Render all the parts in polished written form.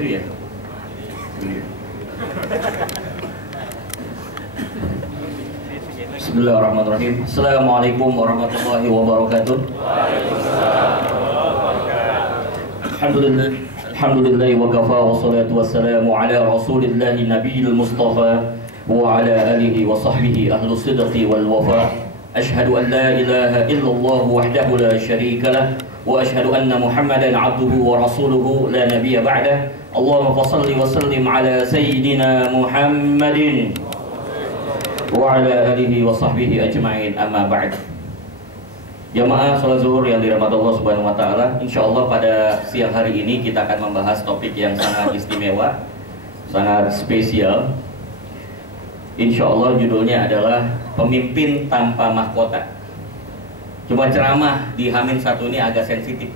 Ya. Bismillahirrahmanirrahim. Assalamualaikum warahmatullahi wabarakatuh. Alhamdulillah wa kafa wa salatu wassalamu ala rasulillahi nabiyil mustafa wa ala alihi wa sahbihi ahlus sidqi wal wafa. Ashhadu an la ilaha illallah wahdahu la syarika lah wa ashhadu anna Muhammadan abduhu wa rasuluhu la nabiyya ba'dah. Allahumma salli wa sallim ala sayyidina Muhammadin wa ala alihi wa sahbihi ajma'in, amma ba'd. Jamaah sholat zuhur yang dirahmati Allah Subhanahu wa taala, insyaallah pada siang hari ini kita akan membahas topik yang sangat istimewa, sangat spesial. Insyaallah judulnya adalah pemimpin tanpa mahkota. Cuma ceramah di Hamin 1 ini agak sensitif.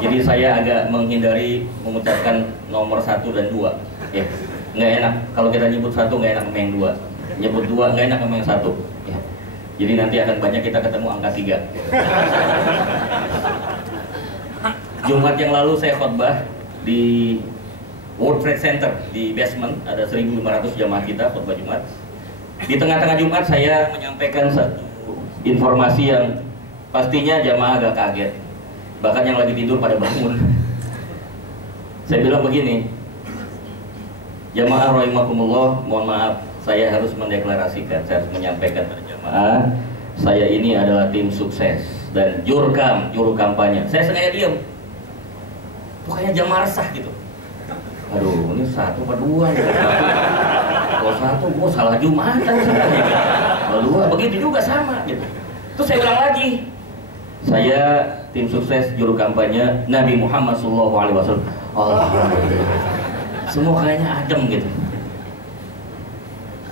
Jadi saya agak menghindari mengucapkan nomor 1 dan 2. Ya, nggak enak. Kalau kita nyebut 1 nggak enak sama yang 2. Nyebut 2 nggak enak sama yang 1. Ya. Jadi nanti akan banyak kita ketemu angka 3. Jumat yang lalu saya khotbah di World Trade Center di basement, ada 1.500 jamaah kita khotbah Jumat. Di tengah-tengah Jumat saya menyampaikan satu informasi yang pastinya jamaah agak kaget. Bahkan yang lagi tidur pada bangun. Saya bilang begini, jamaah rahimakumullah, mohon maaf, saya harus mendeklarasikan, saya harus menyampaikan pada jamaah, saya ini adalah tim sukses dan juru kampanye. Saya sengaja diam. Pokoknya jamaah resah gitu. Aduh, ini 1 apa 2 ya? Kalau 1, gua salah Jumatan. Kalau 2, begitu juga sama gitu. Terus saya ulang lagi, saya tim sukses juru kampanye Nabi Muhammad SAW. Alhamdulillah. Semua kayaknya adem gitu.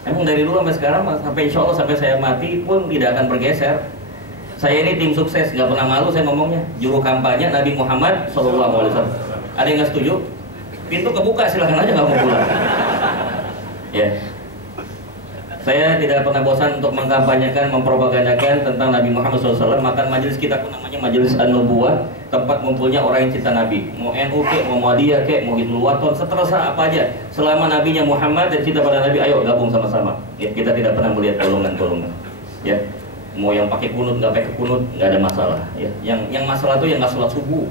Emang dari dulu sampai sekarang, sampai insya Allah sampai saya mati pun tidak akan bergeser. Saya ini tim sukses, nggak pernah malu saya ngomongnya. Juru kampanye Nabi Muhammad SAW. Ada yang nggak setuju? Pintu kebuka, silahkan aja kamu pulang. Ya. Saya tidak pernah bosan untuk mengkampanyekan, mempropagandakan tentang Nabi Muhammad SAW. Maka majelis kita pun namanya Majelis An-Nubuwah, tempat ngumpulnya orang yang cinta Nabi. Mau NU kek, mau Muhammadiyah kek, mau Hizbul Waton, seterusnya apa aja. Selama nabinya Muhammad dan cinta pada Nabi, ayo gabung sama-sama. Ya, kita tidak pernah melihat golongan-golongan. Ya, mau yang pakai kunut, nggak pakai kunut, nggak ada masalah. Ya, yang masalah itu yang nggak sholat subuh.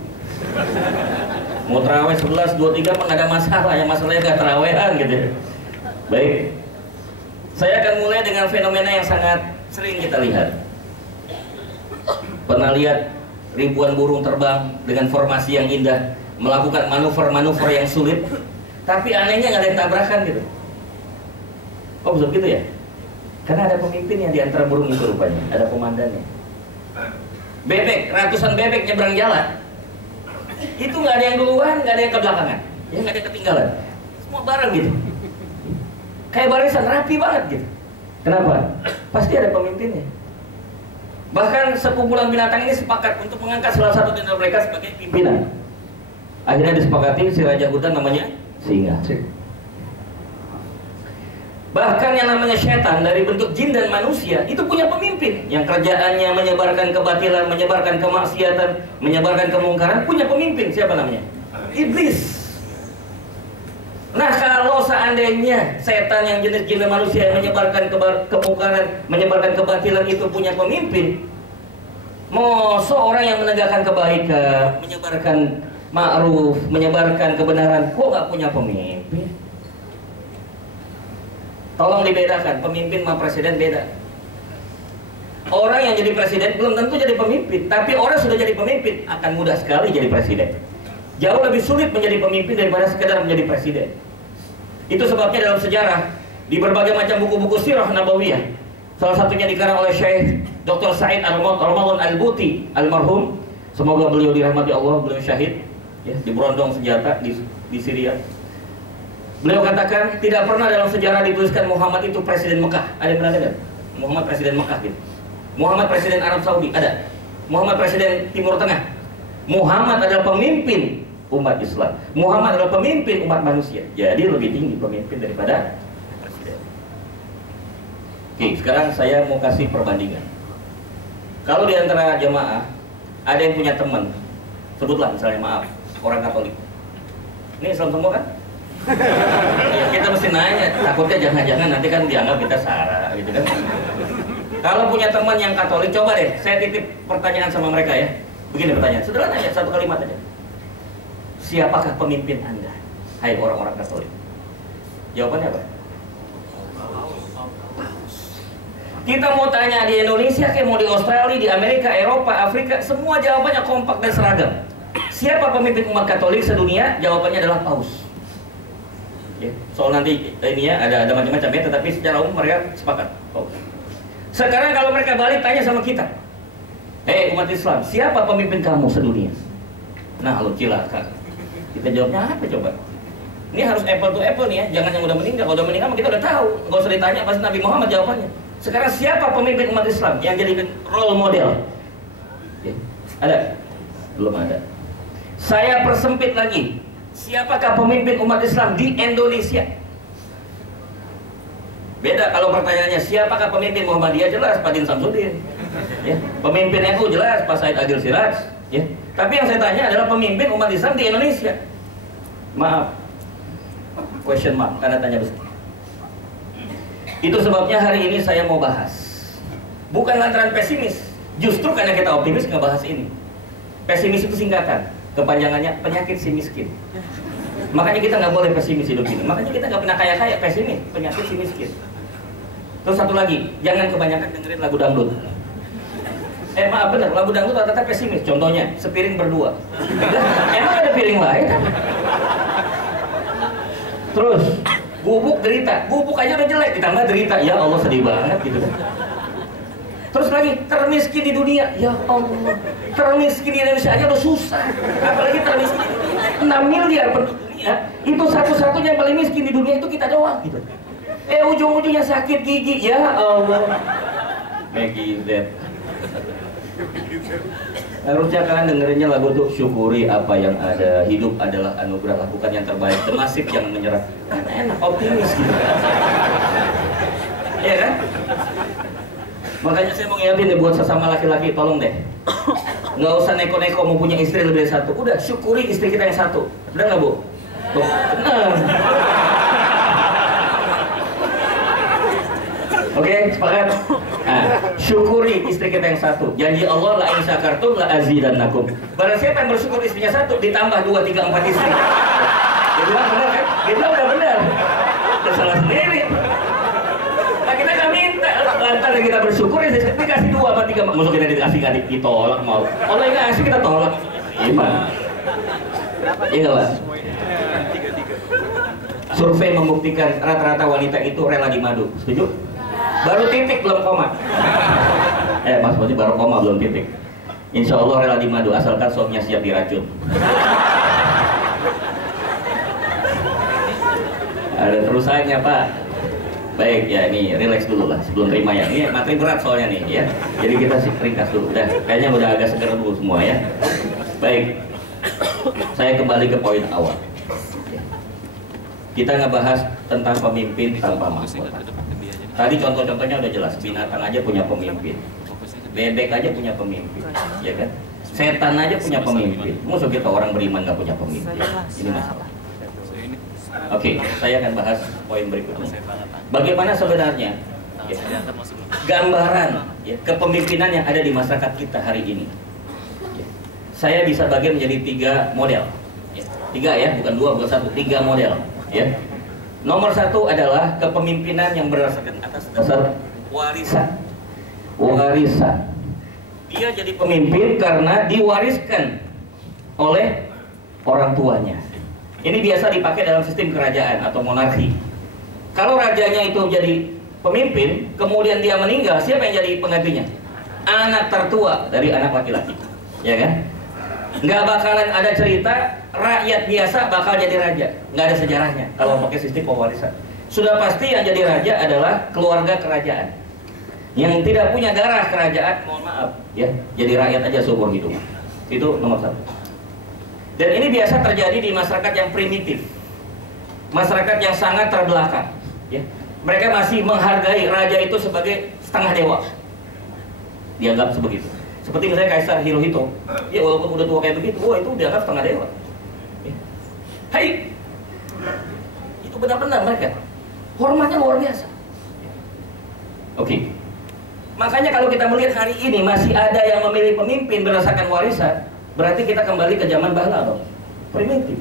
Mau terawih 11, 23 pun nggak ada masalah. Yang masalahnya nggak terawehan gitu. Baik. Saya akan mulai dengan fenomena yang sangat sering kita lihat. Pernah lihat ribuan burung terbang dengan formasi yang indah, melakukan manuver-manuver yang sulit, tapi anehnya nggak ada yang tabrakan gitu. Oh, bisa begitu ya? Karena ada pemimpinnya di antara burung itu rupanya, ada komandannya. Bebek, ratusan bebek nyebrang jalan. Itu nggak ada yang duluan, nggak ada yang kebelakangan, ya nggak ada yang ketinggalan. Semua bareng gitu. Kayak barisan rapi banget gitu. Kenapa? Pasti ada pemimpinnya. Bahkan sekumpulan binatang ini sepakat untuk mengangkat salah satu di antara mereka sebagai pimpinan. Akhirnya disepakati si raja hutan namanya singa. Bahkan yang namanya setan dari bentuk jin dan manusia itu punya pemimpin yang kerjaannya menyebarkan kebatilan, menyebarkan kemaksiatan, menyebarkan kemungkaran, punya pemimpin. Siapa namanya? Iblis. Nah, kalau seandainya setan yang jenis jin dan manusia yang menyebarkan kemungkaran, menyebarkan kebatilan itu punya pemimpin, masa orang yang menegakkan kebaikan, menyebarkan ma'ruf, menyebarkan kebenaran, kok nggak punya pemimpin? Tolong dibedakan, pemimpin sama presiden beda. Orang yang jadi presiden belum tentu jadi pemimpin, tapi orang sudah jadi pemimpin akan mudah sekali jadi presiden. Jauh lebih sulit menjadi pemimpin daripada sekedar menjadi presiden. Itu sebabnya dalam sejarah di berbagai macam buku-buku sirah nabawiyah, salah satunya dikarang oleh Syekh Dr. Said Al-Ramadan Al-Buti almarhum, semoga beliau dirahmati Allah, beliau syahid ya, di berondong senjata di Syria. Beliau katakan tidak pernah dalam sejarah dituliskan Muhammad itu presiden Mekah. Ada yang pernah dengar? Muhammad presiden Mekah gitu. Muhammad presiden Arab Saudi ada. Muhammad presiden Timur Tengah. Muhammad adalah pemimpin umat Islam. Muhammad adalah pemimpin umat manusia. Jadi lebih tinggi pemimpin daripada presiden. Oke, sekarang saya mau kasih perbandingan. Kalau di antara jamaah ada yang punya teman, sebutlah misalnya, maaf, orang Katolik. Ini Islam semua kan? Ya, kita mesti nanya, takutnya jangan-jangan nanti kan dianggap kita sara gitu kan. Kalau punya teman yang Katolik, coba deh saya titip pertanyaan sama mereka ya. Begini pertanyaan, sederhana aja, satu kalimat aja. Siapakah pemimpin Anda? Hai orang-orang Katolik. Jawabannya apa? Kita mau tanya di Indonesia, kayak mau di Australia, di Amerika, Eropa, Afrika, semua jawabannya kompak dan seragam. Siapa pemimpin umat Katolik sedunia? Jawabannya adalah Paus. Ya, soal nanti ini ya ada macam-macam ya, tetapi secara umum mereka sepakat. Paus. Sekarang kalau mereka balik tanya sama kita, umat Islam, siapa pemimpin kamu sedunia? Nah, lo cilaka. Kita jawabnya apa coba? Ini harus apple to apple nih ya, jangan yang udah meninggal. Kalau udah meninggal kita udah tahu, nggak usah ditanya pasti Nabi Muhammad jawabannya. Sekarang siapa pemimpin umat Islam yang jadi role model? Ya. Ada? Belum ada. Saya persempit lagi. Siapakah pemimpin umat Islam di Indonesia? Beda kalau pertanyaannya siapakah pemimpin Muhammadiyah, jelas Pak Din Samsudin. Ya. Pemimpin NU jelas Pak Said Agil Siraj. Ya. Tapi yang saya tanya adalah pemimpin umat Islam di Indonesia. Maaf, question mark, karena tanya besar. Itu sebabnya hari ini saya mau bahas. Bukan lantaran pesimis, justru karena kita optimis ngebahas ini. Pesimis itu singkatan, kepanjangannya penyakit si miskin. Makanya kita nggak boleh pesimis hidup ini. Makanya kita nggak pernah kaya-kaya, pesimis, penyakit si miskin. Terus satu lagi, jangan kebanyakan dengerin lagu dangdut. Maaf bener, lagu dangdut rata-rata pesimis. Contohnya, sepiring berdua. Emang ada piring lain? Terus, bubuk derita. Bubuk aja udah jelek, ditambah derita. Ya Allah, sedih banget gitu kan. Terus lagi, termiskin di dunia. Ya Allah, termiskin di Indonesia aja udah susah. Apalagi termiskin di dunia. 6 miliar penduduk dunia. Itu satu-satunya yang paling miskin di dunia itu kita doang gitu. Ujung-ujungnya sakit gigi. Ya Allah. Maggie Z. Harusnya kalian dengerinnya lagu tuh, syukuri apa yang ada, hidup adalah anugerah, lakukan yang terbaik, The Massive yang menyerah. Kan enak, optimis gitu. Iya kan? Makanya saya mau ngingetin nih buat sesama laki-laki, tolong deh, nggak usah neko-neko mau punya istri lebih dari satu. Udah syukuri istri kita yang satu. Udah nggak Bu? Tuh, benar. Oke, sepakat? Nah, syukuri istri kita yang satu. Janji Allah, la in syakartum la azidannakum. Barang siapa yang bersyukur istrinya satu, ditambah 2, 3, 4 istri. Dia bilang benar kan? Dia bilang udah benar. Udah salah sendiri. Nah, kita nggak minta. Lantar kita bersyukur, dikasih 2 apa 3. Maksud kita dikasih, nggak ditolak mau. Allah yang ngasih kita tolak. Gimana? Iya nggak Pak? Survei membuktikan rata-rata wanita itu rela dimadu. Setuju? Baru titik belum koma. Maksudnya baru koma belum titik. Insya Allah rela dimadu asalkan suaminya siap diracun. Ada terusannya Pak. Baik ya, ini relax dulu lah sebelum terima ya. Ini materi berat soalnya nih ya. Jadi kita ringkas dulu. Udah, kayaknya udah agak seger dulu semua ya. Baik. Saya kembali ke poin awal. Kita ngebahas tentang pemimpin tanpa mahkota. Tadi contoh-contohnya udah jelas, binatang aja punya pemimpin, bebek aja punya pemimpin, ya kan? Setan aja punya pemimpin. Musuh kita orang beriman nggak punya pemimpin. Ini masalah. Oke, saya akan bahas poin berikutnya. Bagaimana sebenarnya gambaran kepemimpinan yang ada di masyarakat kita hari ini? Saya bisa bagi menjadi 3 model. 3 ya, bukan 2, bukan 1, 3 model. Ya. Nomor 1 adalah kepemimpinan yang berdasarkan atas dasar warisan. Warisan. Dia jadi pemimpin karena diwariskan oleh orang tuanya. Ini biasa dipakai dalam sistem kerajaan atau monarki. Kalau rajanya itu jadi pemimpin, kemudian dia meninggal, siapa yang jadi penggantinya? Anak tertua dari anak laki-laki. Ya kan? Nggak bakalan ada cerita rakyat biasa bakal jadi raja, nggak ada sejarahnya kalau pakai sistem pewarisan. Sudah pasti yang jadi raja adalah keluarga kerajaan. Yang tidak punya darah kerajaan, mohon maaf ya, jadi rakyat aja seumur hidup. Itu nomor 1. Dan ini biasa terjadi di masyarakat yang primitif, masyarakat yang sangat terbelakang ya. Mereka masih menghargai raja itu sebagai setengah dewa, dianggap sebegitu. Seperti misalnya Kaisar Hirohito, ya walaupun udah tua kayak begitu, wah itu dianggap setengah dewa. Ya. Hai, itu benar-benar mereka hormatnya luar biasa. Oke. Makanya kalau kita melihat hari ini masih ada yang memilih pemimpin berdasarkan warisan, berarti kita kembali ke zaman bala dong, primitif.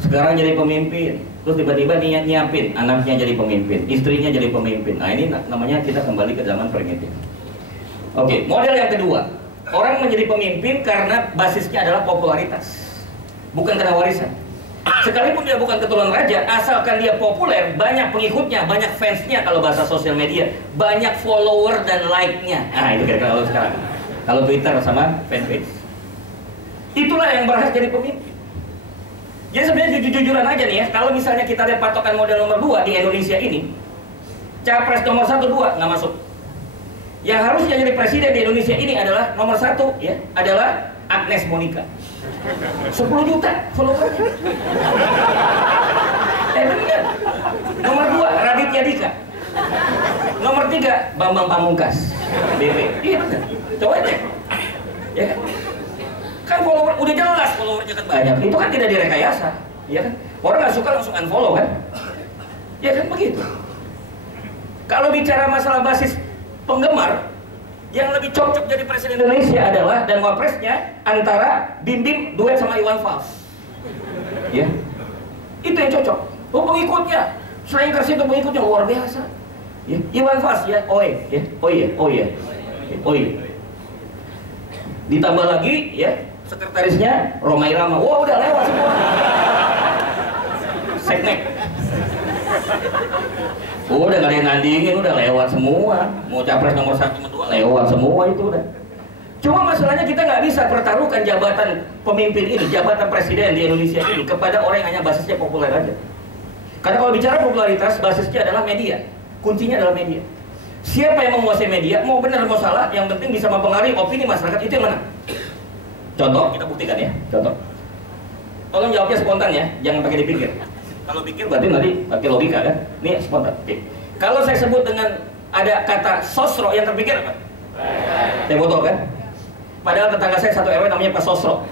Sekarang jadi pemimpin, terus tiba-tiba nyiapin anaknya jadi pemimpin, istrinya jadi pemimpin. Nah ini namanya kita kembali ke zaman primitif. Oke, model yang kedua, orang menjadi pemimpin karena basisnya adalah popularitas, bukan karena warisan. Sekalipun dia bukan keturunan raja, asalkan dia populer, banyak pengikutnya, banyak fansnya kalau bahasa sosial media, banyak follower dan like-nya. Nah itu kira-kira kalau sekarang, kalau Twitter sama fanpage. Itulah yang berhak jadi pemimpin. Jadi sebenarnya jujur-jujuran aja nih ya, kalau misalnya kita lihat patokan model nomor 2 di Indonesia ini, capres nomor 1, 2 nggak masuk. Yang harusnya jadi presiden di Indonesia ini adalah nomor 1 ya, adalah Agnes Monica. 10 juta followernya. Bener. Nomor 2 Raditya Dika. Nomor 3 Bambang Pamungkas. BP. Iya bener. Coba cek. Ya kan? Kan follower udah jelas followernya kan banyak. Itu kan tidak direkayasa, ya kan? Orang nggak suka langsung unfollow kan? Ya kan begitu. Kalau bicara masalah basis penggemar, yang lebih cocok jadi presiden Indonesia adalah dan wapresnya antara Bim Bim duet sama Iwan Fals. Ya. Itu yang cocok. Oh pengikutnya, Slankers itu pengikutnya luar biasa. Ya. Iwan Fals ya, oi, ya, oh iya. Ditambah lagi ya, sekretarisnya Roma Irama. Wah udah lewat semua. Seknek. Udah gak ada yang nandingin, udah lewat semua. Mau capres nomor 1, 2 lewat semua itu udah. Cuma masalahnya kita nggak bisa pertaruhkan jabatan pemimpin ini, jabatan presiden di Indonesia ini kepada orang yang hanya basisnya populer aja. Karena kalau bicara popularitas, basisnya adalah media. Kuncinya adalah media. Siapa yang menguasai media, mau benar mau salah, yang penting bisa mempengaruhi opini masyarakat, itu yang mana? Contoh, kita buktikan ya. Contoh. Tolong jawabnya spontan ya, jangan pakai dipikir. Kalau pikir berarti nanti pakai logika kan? Ini spontan. Oke. Kalau saya sebut dengan ada kata sosro, yang terpikir apa? Teh botol kan? Padahal tetangga saya satu RW namanya Pak Sosro.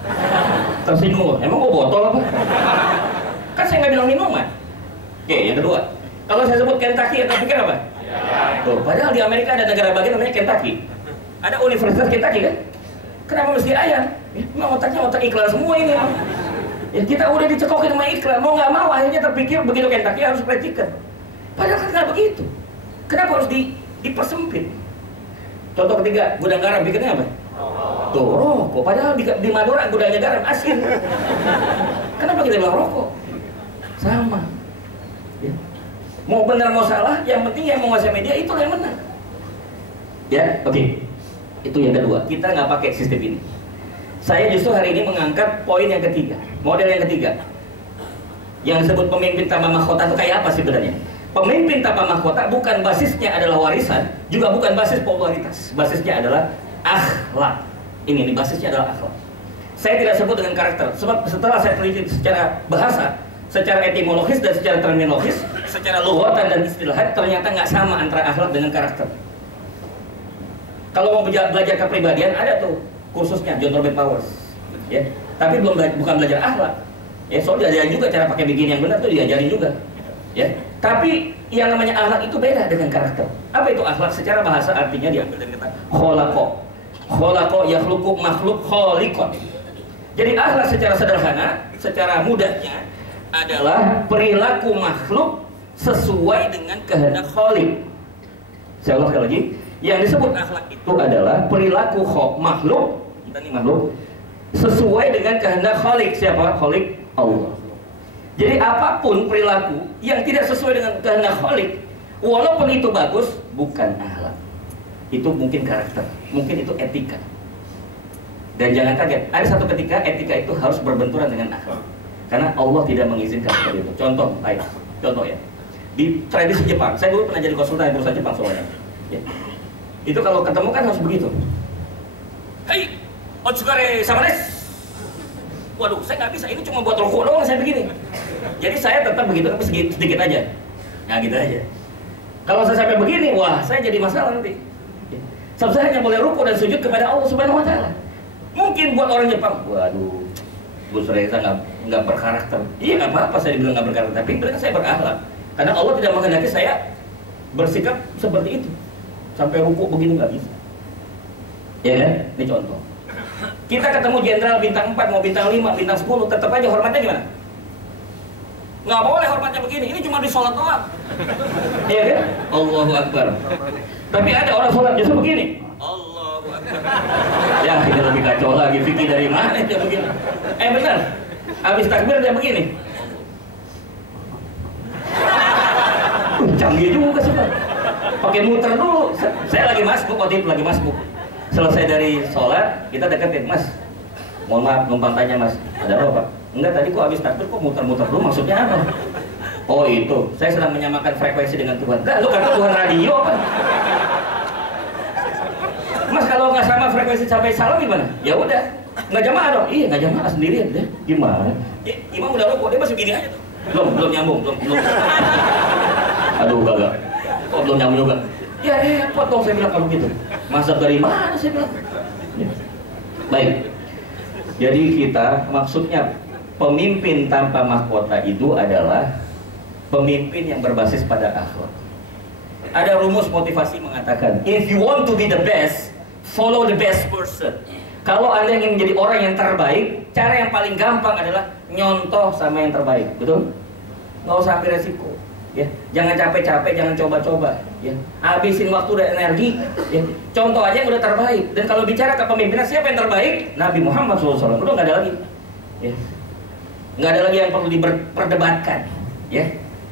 Tersinggung, emang gua botol apa? Kan saya nggak bilang minuman. Oke, yang kedua. Kalau saya sebut Kentucky, yang terpikir apa? Tuh, padahal di Amerika ada negara bagian namanya Kentucky. Ada Universitas Kentucky kan? Kenapa mesti ayam? Memang otaknya otak iklan semua ini. Ya, kita udah dicekokin sama iklan, mau nggak mau akhirnya terpikir begitu Kentucky harus fried chicken. Padahal kan nggak begitu. Kenapa harus dipersempit? Contoh ketiga, gudang garam bikinnya apa? Tuh, rokok. Padahal di Madura gudangnya garam asin. Kenapa kita bilang rokok? Sama. Ya. Mau benar mau salah, yang penting yang menguasai media itu yang menang. Ya, oke. Itu yang kedua. Kita nggak pakai sistem ini. Saya justru hari ini mengangkat poin yang ketiga, model yang ketiga, yang disebut pemimpin tanpa mahkota itu kayak apa sih sebenarnya? Pemimpin tanpa mahkota bukan basisnya adalah warisan, juga bukan basis popularitas. Basisnya adalah akhlak. Ini basisnya adalah akhlak. Saya tidak sebut dengan karakter, sebab setelah saya teliti secara bahasa, secara etimologis dan secara terminologis, secara lughatan dan istilahat, ternyata nggak sama antara akhlak dengan karakter. Kalau mau belajar kepribadian ada tuh kursusnya John Robert Powers, ya. Tapi bukan belajar akhlak, ya. Soalnya diajarin juga cara pakai begini yang benar tuh diajarin juga, ya. Tapi yang namanya akhlak itu beda dengan karakter. Apa itu akhlak? Secara bahasa artinya diambil dari kata kholaqo. Kholaqo yakhluqu makhluk kholiqon. Jadi akhlak secara sederhana, secara mudahnya adalah perilaku makhluk sesuai dengan kehendak Khalik. Saya ulang sekali lagi. Yang disebut akhlak itu adalah perilaku makhluk, kita nih makhluk, sesuai dengan kehendak Khalik. Siapa? Khalik Allah. Jadi apapun perilaku yang tidak sesuai dengan kehendak Khalik, walaupun itu bagus, bukan akhlak. Itu mungkin karakter, mungkin itu etika. Dan jangan kaget, ada satu ketika etika itu harus berbenturan dengan akhlak. Karena Allah tidak mengizinkan seperti itu. Contoh, contoh ya. Di tradisi Jepang, saya dulu pernah jadi konsultan di perusahaan Jepang soalnya. Ya. Itu kalau ketemu kan harus begitu. Hei, otsukare sama des. Waduh, saya nggak bisa. Ini cuma buat rokok doang saya begini. Jadi saya tetap begitu, tapi sedikit aja. Nah gitu aja. Kalau saya sampai begini, wah saya jadi masalah nanti. Sebab saya hanya boleh rukuk dan sujud kepada Allah Subhanahu Wa Taala. Mungkin buat orang Jepang, waduh, Gus Reza nggak berkarakter. Iya nggak apa-apa saya bilang nggak berkarakter, tapi bilang saya berakhlak. Karena Allah tidak menghendaki saya bersikap seperti itu. Sampai ruku begini nggak bisa. Ya kan? Ini contoh. Kita ketemu jenderal bintang 4, mau bintang 5, bintang 10, tetap aja hormatnya gimana? Nggak boleh hormatnya begini, ini cuma di sholat doang. Iya kan? Allahu Akbar. Tapi ada orang sholat justru begini. Allahu Akbar. Ya ini lebih kacau lagi, fikih dari mana dia begini? Benar, habis takbir dia begini. Canggih juga sih Pak. Pakai muter dulu. Saya lagi masbuk, waktu itu lagi masbuk. Selesai dari sholat, kita deketin, Mas. Mohon maaf, numpang tanya Mas, ada apa Pak? Enggak, tadi kok habis takbir kok muter-muter dulu, maksudnya apa? Oh itu, saya sedang menyamakan frekuensi dengan Tuhan. Lah, lu kata Tuhan radio apa? Mas kalau nggak sama frekuensi sampai salam gimana? Ya udah, nggak jamaah dong. Iya nggak jamaah sendirian deh. Gimana? Ya, imam udah rukuk, dia masih gini aja tuh. Belum nyambung, belum. Aduh gagal. Kok belum nyambung juga? Ya repot dong saya bilang kalau gitu. Mazhab dari mana saya bilang? Ya. Baik. Jadi kita maksudnya pemimpin tanpa mahkota itu adalah pemimpin yang berbasis pada akhlak. Ada rumus motivasi mengatakan, if you want to be the best, follow the best person. Kalau Anda ingin menjadi orang yang terbaik, cara yang paling gampang adalah nyontoh sama yang terbaik, betul? Nggak usah ambil resiko, ya. Jangan capek-capek, jangan coba-coba, ya. Habisin waktu dan energi, ya. Contoh aja yang udah terbaik. Dan kalau bicara kepemimpinan, siapa yang terbaik? Nabi Muhammad SAW. Udah nggak ada lagi, ya. Nggak ada lagi yang perlu diperdebatkan, ya.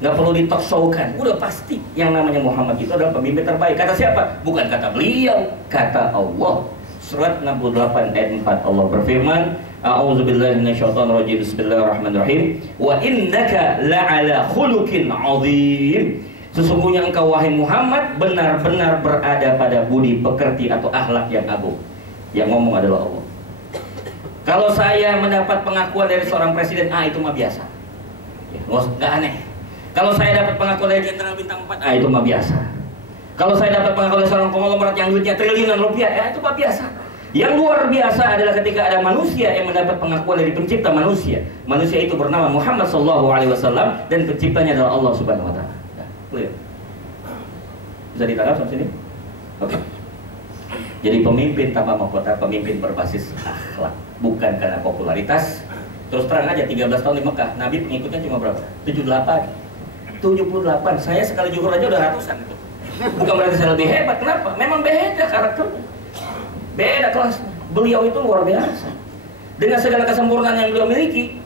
Nggak perlu ditalk-showkan. Udah pasti yang namanya Muhammad itu adalah pemimpin terbaik. Kata siapa? Bukan kata beliau, kata Allah. Surat 68 ayat 4, Allah berfirman, A'udzubillahi minasyaitonirrajim. Bismillahirrahmanirrahim. Wa innaka la'ala khuluqin 'adzim. Sesungguhnya engkau wahai Muhammad benar-benar berada pada budi pekerti atau akhlak yang agung. Yang ngomong adalah Allah. Kalau saya mendapat pengakuan dari seorang presiden, itu mah biasa. Ya, nggak aneh. Kalau saya dapat pengakuan dari jenderal bintang 4, itu mah biasa. Kalau saya dapat pengakuan dari seorang konglomerat yang duitnya triliunan rupiah, itu mah biasa. Yang luar biasa adalah ketika ada manusia yang mendapat pengakuan dari pencipta manusia. Manusia itu bernama Muhammad SAW dan penciptanya adalah Allah Subhanahu Wa Taala. Clear? Bisa ditangkap sampai sini? Oke. Jadi pemimpin tanpa mahkota, pemimpin berbasis akhlak, bukan karena popularitas. Terus terang aja, 13 tahun di Mekah, Nabi pengikutnya cuma berapa? 78. Saya sekali zuhur aja udah ratusan itu. Bukan berarti saya lebih hebat, kenapa? Memang beda karakternya, beda kelasnya. Beliau itu luar biasa dengan segala kesempurnaan yang beliau miliki.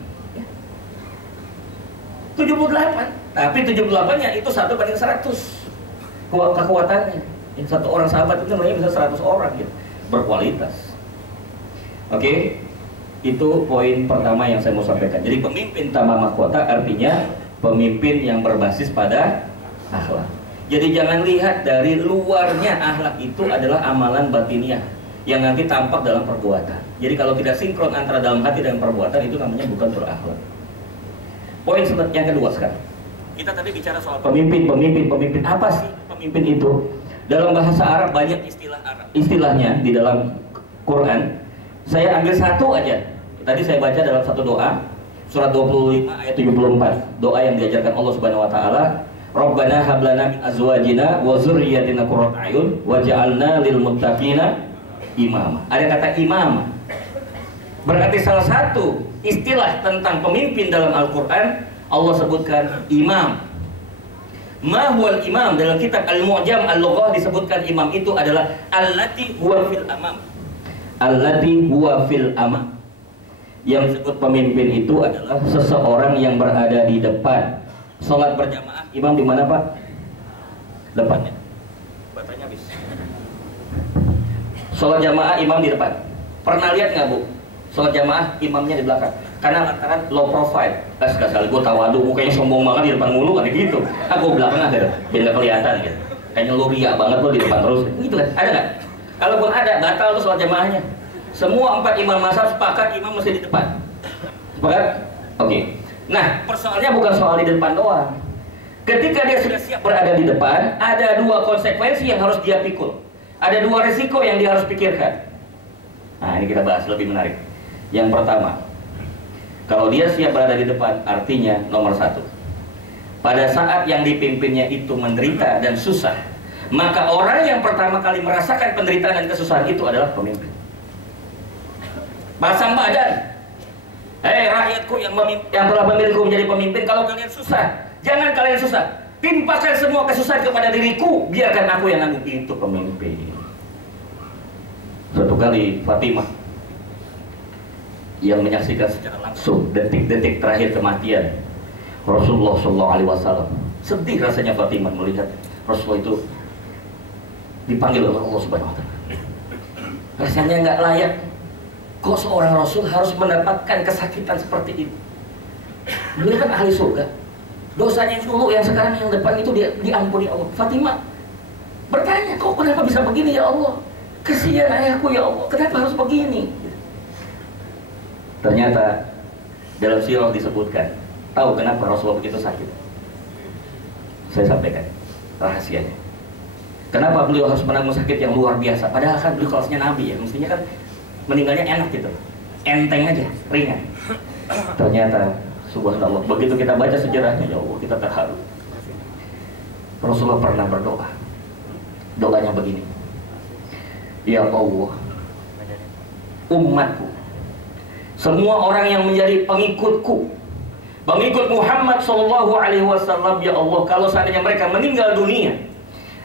78, tapi 78-nya itu 1/100 kekuatannya. Yang satu orang sahabat itu namanya bisa 100 orang gitu, berkualitas. Oke, itu poin pertama yang saya mau sampaikan. Jadi pemimpin tanpa mahkota artinya pemimpin yang berbasis pada akhlak. Jadi jangan lihat dari luarnya, akhlak itu adalah amalan batiniah yang nanti tampak dalam perbuatan. Jadi kalau tidak sinkron antara dalam hati dan perbuatan, itu namanya bukan berakhlak. Poin yang kedua sekarang. Kita tadi bicara soal pemimpin. Apa sih pemimpin itu? Dalam bahasa Arab banyak istilahnya di dalam Quran. Saya ambil satu aja. Tadi saya baca dalam satu doa, surat 25 ayat 74. Doa yang diajarkan Allah Subhanahu Wa Taala. Rabbana hablana min azwajina wa dzurriyyatina qurrata a'yun waj'alna lil muttaqina imama. Ada kata imam. Berarti salah satu istilah tentang pemimpin dalam Al-Qur'an Allah sebutkan imam. Ma huwal imam, dalam kitab Al-Mu'jam Al-Lughah disebutkan imam itu adalah allati huwa fil amam. Allati huwa fil amam. Yang disebut pemimpin itu adalah seseorang yang berada di depan. Salat berjamaah, imam di mana Pak? Depannya. Baterainya habis. Salat jamaah, imam di depan. Pernah lihat nggak Bu? Salat jamaah, imamnya di belakang. Karena lantaran low profile. Sekali gue tawadu, mukanya sombong banget di depan mulu, kayak gitu. Gue belakang aja, biar nggak kelihatan gitu. Kayaknya lo riak banget lo di depan terus. Gitu kan? Ada nggak? Kalaupun ada, batal tuh salat jamaahnya. Semua 4 imam mazhab sepakat imam mesti di depan. Sepakat? Oke. Nah, persoalannya bukan soal di depan doang. Ketika dia sudah siap berada di depan, ada 2 konsekuensi yang harus dia pikul. Ada 2 risiko yang dia harus pikirkan. Nah, ini kita bahas lebih menarik. Yang pertama, Kalau dia siap berada di depan, artinya nomor satu, pada saat yang dipimpinnya itu menderita dan susah, maka orang yang pertama kali merasakan penderitaan dan kesusahan itu adalah pemimpin. Pasang badan, hei rakyatku yang telah memilihku menjadi pemimpin, kalau kalian susah, jangan kalian susah, timpakan semua kesusahan kepada diriku, biarkan aku yang nanggung. Itu pemimpin. Suatu kali Fatimah yang menyaksikan secara langsung detik-detik terakhir kematian Rasulullah SAW. Sedih rasanya Fatimah melihat Rasulullah itu dipanggil oleh Allah Subhanahu Wa Taala. Rasanya nggak layak. Kok seorang Rasul harus mendapatkan kesakitan seperti itu? Beliau kan ahli surga. Dosanya dulu yang sekarang yang depan itu diampuni Allah. Fatimah bertanya, kok kenapa bisa begini ya Allah? Kasihan ayahku ya Allah, kenapa harus begini? Ternyata dalam sirah disebutkan, tahu kenapa Rasulullah begitu sakit? Saya sampaikan rahasianya. Kenapa beliau harus menanggung sakit yang luar biasa? Padahal kan beliau kelasnya Nabi ya, mestinya kan meninggalnya enak gitu, enteng aja, ringan. Ternyata subhanallah, begitu kita baca sejarahnya, ya Allah, kita terharu. Rasulullah pernah berdoa, doanya begini, ya Allah, umatku, semua orang yang menjadi pengikutku, pengikut Muhammad SAW, ya Allah, kalau seandainya mereka meninggal dunia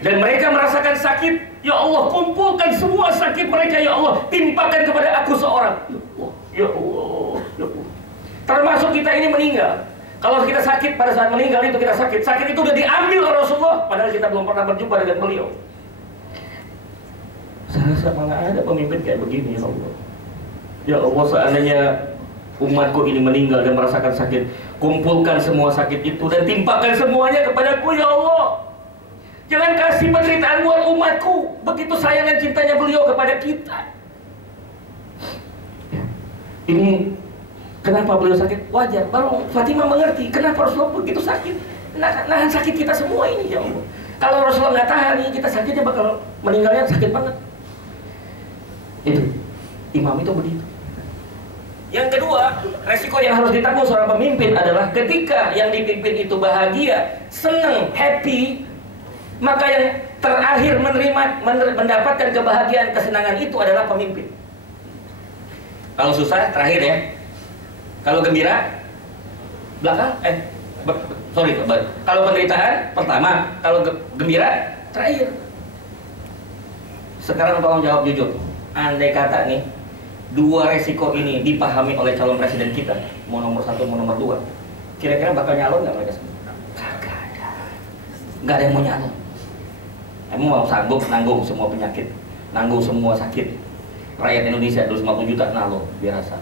dan mereka merasakan sakit, ya Allah, kumpulkan semua sakit mereka, ya Allah, timpakan kepada aku seorang. Ya Allah, ya Allah. Termasuk kita ini meninggal. Kalau kita sakit pada saat meninggal itu kita sakit, sakit itu sudah diambil oleh Rasulullah, padahal kita belum pernah berjumpa dengan beliau. Saya rasa mana ada pemimpin kayak begini, ya Allah. Ya Allah, seandainya umatku ini meninggal dan merasakan sakit, kumpulkan semua sakit itu dan timpakan semuanya kepadaku, ya Allah. Jangan kasih penderitaan buat umatku. Begitu sayang dan cintanya beliau kepada kita. Ini kenapa beliau sakit? Wajar. Baru Fatimah mengerti kenapa Rasulullah begitu sakit. Nahan sakit kita semua ini, ya Allah. Kalau Rasulullah nggak tahan, kita sakitnya bakal meninggalnya sakit banget. Itu imam itu begitu. Yang kedua, resiko yang harus ditanggung seorang pemimpin adalah ketika yang dipimpin itu bahagia, senang, happy, maka yang terakhir mendapatkan kebahagiaan, kesenangan itu adalah pemimpin. Kalau susah, terakhir ya. Kalau gembira, belakang. Kalau penderitaan, pertama. Kalau gembira, terakhir. Sekarang tolong jawab jujur. Andai kata nih, dua resiko ini dipahami oleh calon presiden kita, mau nomor 1 mau nomor 2, kira-kira bakal nyalon nggak mereka semua? Kagak ada. Nggak ada yang mau nyalon. Emang mau sanggup nanggung semua penyakit, nanggung semua sakit rakyat Indonesia 250 juta nalo biasa.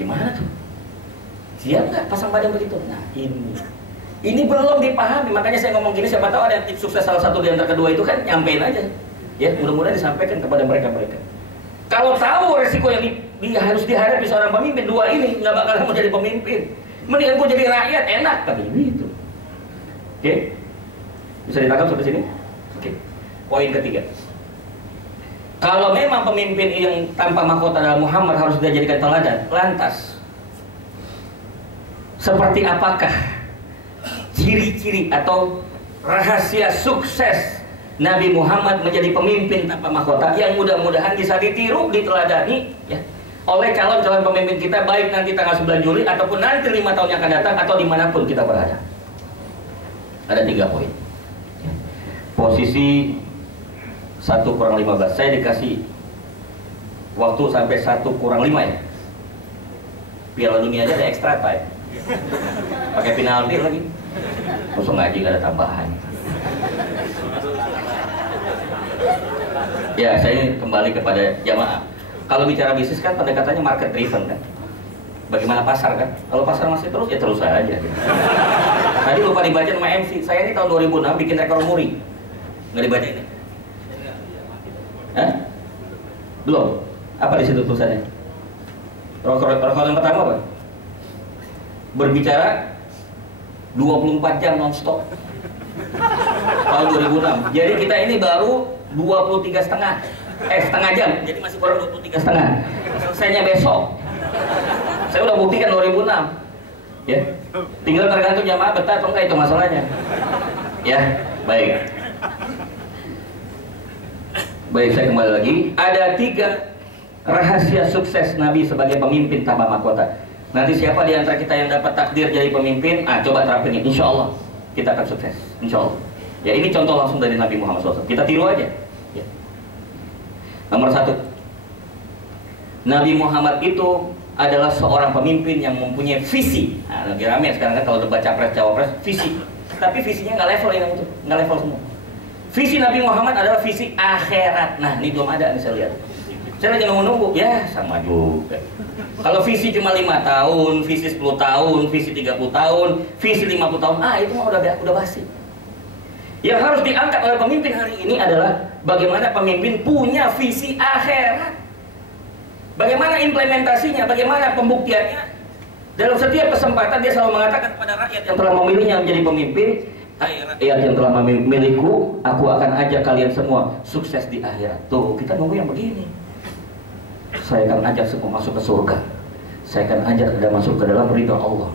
Gimana tuh? Siap nggak pasang badan begitu? Nah ini belum dipahami. Makanya saya ngomong gini, siapa tahu ada tips sukses salah satu di antara kedua itu kan, nyampein aja. Ya, mudah-mudahan disampaikan kepada mereka. Kalau tahu resiko yang harus dihadapi seorang pemimpin, dua ini nggak bakal menjadi pemimpin. Mendingan gue jadi rakyat, enak tapi gitu. Oke? Bisa ditangkap sampai sini? Oke. Poin ketiga. Kalau memang pemimpin yang tanpa mahkota adalah Muhammad harus dijadikan teladan, lantas seperti apakah ciri-ciri atau rahasia sukses Nabi Muhammad menjadi pemimpin tanpa mahkota yang mudah-mudahan bisa ditiru, diteladani ya, oleh calon-calon pemimpin kita, baik nanti tanggal 9 Juli ataupun nanti 5 tahun yang akan datang atau dimanapun kita berada. Ada 3 poin. Posisi 1+15. Saya dikasih waktu sampai 1+5 ya. Piala Dunia aja ada extra time. Pakai penalti lagi. Kosong ngaji gak ada tambahan. Ya, saya kembali kepada jamaah. Kalau bicara bisnis kan pendekatannya market driven kan. Bagaimana pasar kan? Kalau pasar masih terus, ya terus aja. Tadi lupa dibaca sama MC. Saya ini tahun 2006 bikin rekor muri. Nggak dibaca ini? Hah? Belum? Apa di situ tulisannya? Rekor yang pertama apa? Berbicara 24 jam non-stop. Tahun 2006. Jadi kita ini baru 23,5 setengah jam, jadi masih kurang 23,5. Selesainya besok. Saya udah buktikan 2006. Ya. Tinggal tergantung jamaah betah atau enggak, itu masalahnya. Ya, baik. Baik, saya kembali lagi. Ada 3 rahasia sukses Nabi sebagai pemimpin tanpa mahkota. Nanti siapa di antara kita yang dapat takdir jadi pemimpin, coba terapin ini. Insya Allah kita akan sukses. Insya Allah. Ya, ini contoh langsung dari Nabi Muhammad SAW. Kita tiru aja. Ya. Nomor 1, Nabi Muhammad itu adalah seorang pemimpin yang mempunyai visi. Nah, lagi rame sekarang kan kalau debat capres cawapres, visi. Tapi visinya nggak level yang itu, nggak level semua. Visi Nabi Muhammad adalah visi akhirat. Nah, ini belum ada nih saya lihat. Saya lagi nunggu-nunggu, ya sama juga. Kalau visi cuma 5 tahun, visi 10 tahun, visi 30 tahun, visi 50 tahun, itu mah udah basi. Yang harus diangkat oleh pemimpin hari ini adalah bagaimana pemimpin punya visi akhirat. Bagaimana implementasinya, bagaimana pembuktiannya. Dalam setiap kesempatan dia selalu mengatakan kepada rakyat yang telah memilihnya menjadi pemimpin, hai rakyat yang telah memilihku, aku akan ajak kalian semua sukses di akhirat. Tuh, kita nunggu yang begini. Saya akan ajak semua masuk ke surga. Saya akan ajak Anda masuk ke dalam ridha Allah.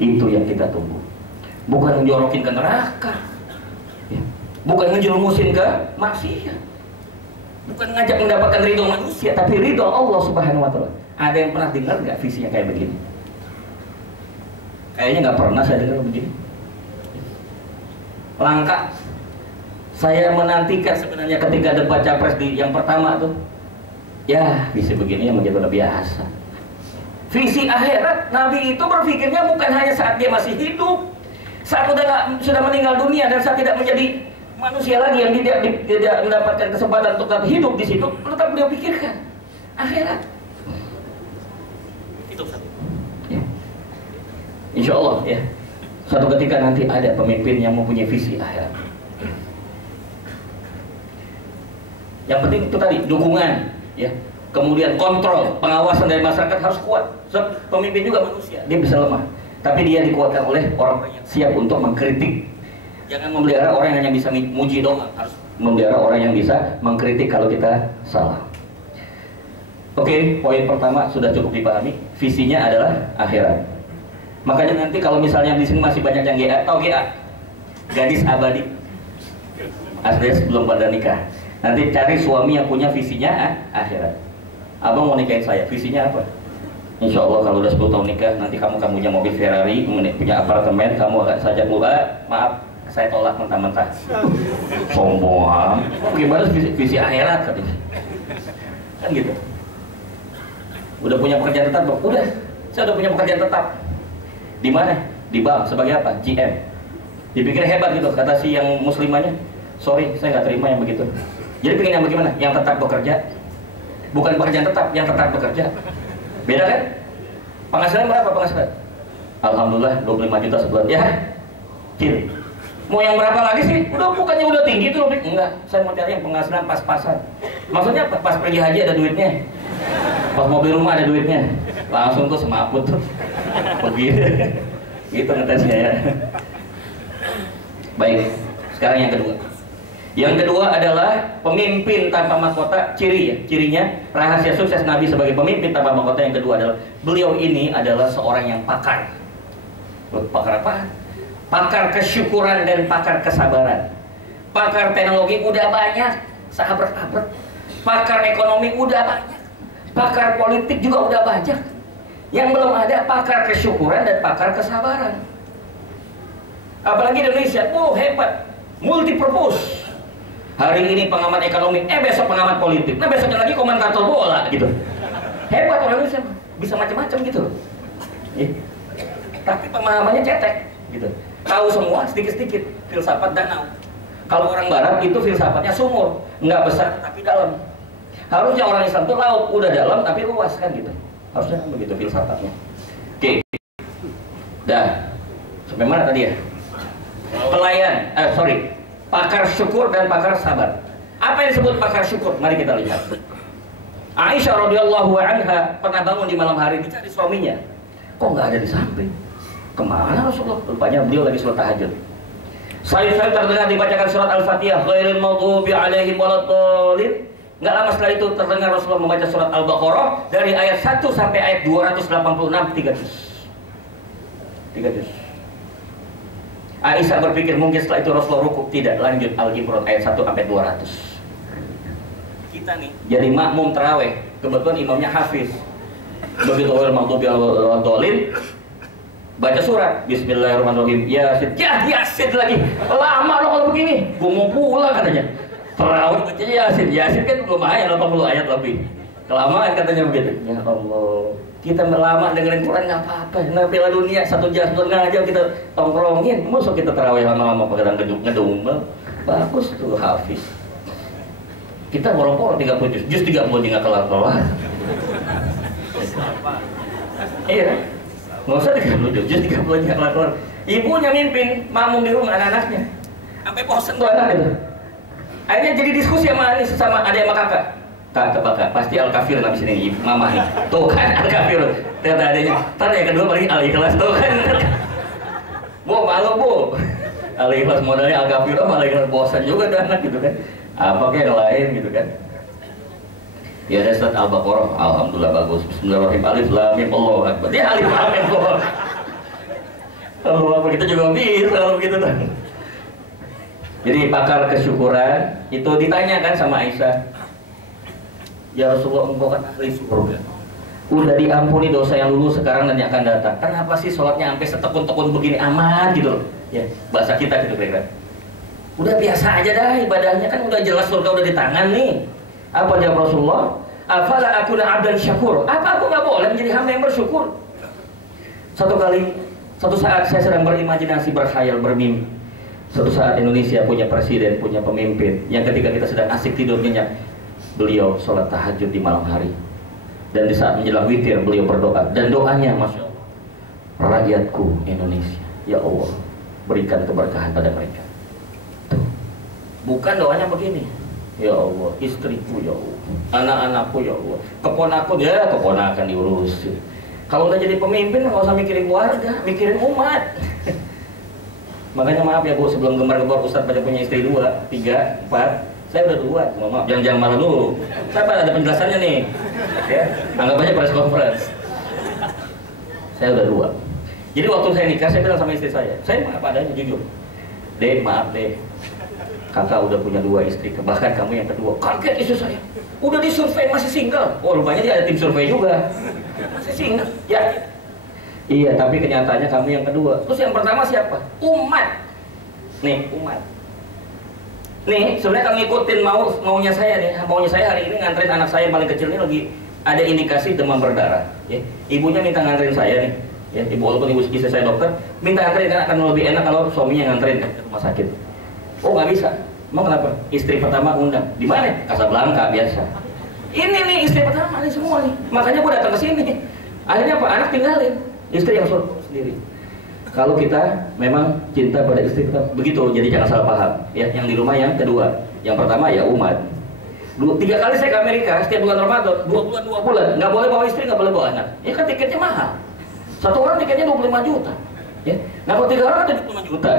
Itu yang kita tunggu. Bukan menjorokin ke neraka, ya. Bukan menjerumusin ke maksiat, bukan ngajak mendapatkan ridho manusia, tapi ridho Allah Subhanahu wa Ta'ala. Ada yang pernah dengar nggak visinya kayak begini? Kayaknya nggak pernah saya dengar begini. Langka. Saya menantikan sebenarnya ketika debat capres di yang pertama tuh. Ya, visi begini yang begitu udah biasa. Visi akhirat, Nabi itu berpikirnya bukan hanya saat dia masih hidup, saat sudah meninggal dunia dan saat tidak menjadi manusia lagi yang tidak mendapatkan kesempatan untuk tetap hidup di situ, tetap dia pikirkan akhirat. Itu satu. Ya. Insya Allah ya, suatu ketika nanti ada pemimpin yang mempunyai visi akhirat. Yang penting itu tadi dukungan. Ya, kemudian kontrol, pengawasan dari masyarakat harus kuat. So, pemimpin juga manusia, dia bisa lemah, tapi dia dikuatkan oleh orang-orang yang siap untuk mengkritik. Jangan memelihara orang yang hanya bisa muji doang, harus memelihara orang yang bisa mengkritik kalau kita salah. Oke, poin pertama sudah cukup dipahami. Visinya adalah akhirat. Makanya nanti kalau misalnya di sini masih banyak yang GA, tahu GA? Gadis abadi. Asli belum pada nikah. Nanti cari suami yang punya visinya akhirat. Abang mau nikahin saya, visinya apa? Insya Allah kalau udah 10 tahun nikah, nanti kamu punya mobil Ferrari, punya apartemen, kamu akan saja maaf, saya tolak mentah-mentah. Sombong. Gimana visi akhirat katanya? Kan gitu. Udah punya pekerjaan tetap, Bang? Udah, saya udah punya pekerjaan tetap. Di mana? Di bank, sebagai apa? GM. Dipikir hebat gitu, kata si yang muslimahnya. Sorry, saya nggak terima yang begitu. Jadi pengen yang bagaimana? Yang tetap bekerja. Bukan pekerjaan tetap, yang tetap bekerja. Beda kan? Penghasilan berapa penghasilan? Alhamdulillah 25 juta sebulan. Ya, kiri. Mau yang berapa lagi sih? Bukannya udah tinggi tuh. Enggak, saya mau cari yang penghasilan pas-pasan. Maksudnya pas pergi haji ada duitnya, pas mau beli rumah ada duitnya. Langsung tuh semaput tuh. Begitu. Gitu ngetesnya ya. Baik, sekarang yang kedua. Yang kedua adalah pemimpin tanpa mahkota. Cirinya, rahasia sukses Nabi sebagai pemimpin tanpa mahkota yang kedua adalah beliau ini adalah seorang yang pakar. Pakar apa? Pakar kesyukuran dan pakar kesabaran. Pakar teknologi udah banyak, sahabat-sahabat. Pakar ekonomi udah banyak. Pakar politik juga udah banyak. Yang belum ada pakar kesyukuran dan pakar kesabaran. Apalagi Indonesia, hebat, multi purpose. Hari ini pengamat ekonomi, besok pengamat politik, besoknya lagi komentator bola gitu. Hebat orang Indonesia, bisa macam-macam gitu. Tapi pemahamannya cetek gitu. Tahu semua sedikit-sedikit, filsafat danau. Kalau orang barat itu filsafatnya sumur, nggak besar tapi dalam. Harusnya orang Islam itu laut, udah dalam tapi luas kan gitu. Harusnya begitu filsafatnya. Oke. Dah. Sampai mana tadi ya? Pakar syukur dan pakar sabar. Apa yang disebut pakar syukur? Mari kita lihat. Aisyah radhiyallahu anha pernah bangun di malam hari dicari suaminya. Kok nggak ada di samping? Kemana Rasulullah? Rupanya beliau lagi sholat tahajud. Saya terdengar dibacakan surat Al-Fatihah, ghairil maghdubi alaihim waladdallin. Nggak lama setelah itu terdengar Rasulullah membaca surat Al-Baqarah dari ayat 1 sampai ayat 286, 3 juz. 3 juz. Aisyah berpikir mungkin setelah itu Rasulullah rukuk, tidak, lanjut Al-Imran ayat 1 sampai 200. Kita nih jadi makmum tarawih, kebetulan imamnya hafiz. Begitu awal maghdubi al-dhalin baca surat Bismillahirrahmanirrahim, Yasin lagi. Lama loh kalau begini, gue mau pulang katanya. Tarawih baca Yasin kan lumayan 80 ayat lebih. Kelamaan katanya begitu. Ya Allah, kita lama dengerin Quran nggak apa-apa. Nah, Piala Dunia 1 jam aja kita tongkrongin. Masuk kita tarawih lama-lama pegang ngedung, bagus tuh hafiz. Kita borong-borong 30 juz 30 nggak kelar-kelar. Iya, nggak usah 30 juz 30 nggak kelar-kelar. Ibunya mimpin, makmum di rumah anak-anaknya. Sampai bosan tuh anak itu. Akhirnya jadi diskusi sama adik sama kakak. Kak, pasti Al-Kafir habis ini, mama nih. Tuh kan Al-Kafir. Kata adiknya, ntar yang kedua paling Al-Ikhlas tuh kan. Bu, malu bu. Al-Ikhlas modalnya Al-Kafir, malah Al-Ikhlas bosan juga tuh anak gitu kan. Apa kayak yang lain gitu kan. Ya ada surat Al-Baqarah, alhamdulillah bagus. Bismillahirrahmanirrahim, alif lam mim, Allahu akbar. Dia alif lam mim kok. Allah, kita juga bisa kalau begitu tuh. Jadi pakar kesyukuran itu ditanyakan sama Aisyah. Ya Rasulullah, engkau kan ahli surga. Udah diampuni dosa yang dulu, sekarang dan yang akan datang. Kenapa sih sholatnya sampai setekun-tekun begini amat gitu loh? Ya, bahasa kita gitu kira-kira. Udah biasa aja dah ibadahnya, kan udah jelas surga udah di tangan nih. Apa jawab Rasulullah? Afala akuna abdan syakur. Apa aku nggak boleh menjadi hamba yang bersyukur? Satu saat saya sedang berimajinasi, berkhayal, bermimpi. Suatu saat Indonesia punya presiden, punya pemimpin yang ketika kita sedang asik tidur nyenyak, beliau sholat tahajud di malam hari. Dan di saat menjelang witir beliau berdoa. Dan doanya, Masya Allah, rakyatku Indonesia, ya Allah, berikan keberkahan pada mereka. Tuh. Bukan doanya begini, ya Allah, istriku ya Allah, anak-anakku ya Allah, keponakan diurusin. Kalau udah jadi pemimpin nggak usah mikirin keluarga, mikirin umat. Makanya maaf ya Bu, sebelum gembar-gembar Ustadz pada punya istri 2, 3, 4. Saya udah 2, maaf, jangan marah dulu. Saya ada penjelasannya nih. Ya, anggap aja press conference. Saya udah 2. Jadi waktu saya nikah, saya bilang sama istri saya apa adanya, jujur. Dek, maaf deh, kakak udah punya 2 istri, bahkan kamu yang kedua. Kaget istri saya, udah disurvei masih single. Oh rupanya dia ada tim survei juga, masih single. Ya, iya, tapi kenyataannya kamu yang kedua. Terus yang pertama siapa? Umat. Nih, umat. Nih, sebenarnya kamu ngikutin maunya saya nih. Maunya saya hari ini nganterin anak saya yang paling kecil ini lagi ada indikasi demam berdarah. Ya, ibunya minta nganterin saya nih. Ya, ibu walaupun ibu istri saya dokter, minta nganterin karena akan lebih enak kalau suaminya nganterin ke rumah sakit. Oh nggak bisa. Emang kenapa? Istri pertama undang. Di mana? Casablanca biasa. Ini nih istri pertama nih semua nih. Makanya gua datang ke sini. Akhirnya apa? Anak tinggalin. Istri yang suruh sendiri. Kalau kita memang cinta pada istri kita begitu, jadi jangan salah paham. Ya, yang di rumah yang kedua, yang pertama ya umat. 3 kali saya ke Amerika setiap bulan Ramadan, 2 bulan, nggak boleh bawa istri, nggak boleh bawa anak. Ya kan tiketnya mahal. 1 orang tiketnya 25 juta. Ya, nah kalau 3 orang ada 25 juta.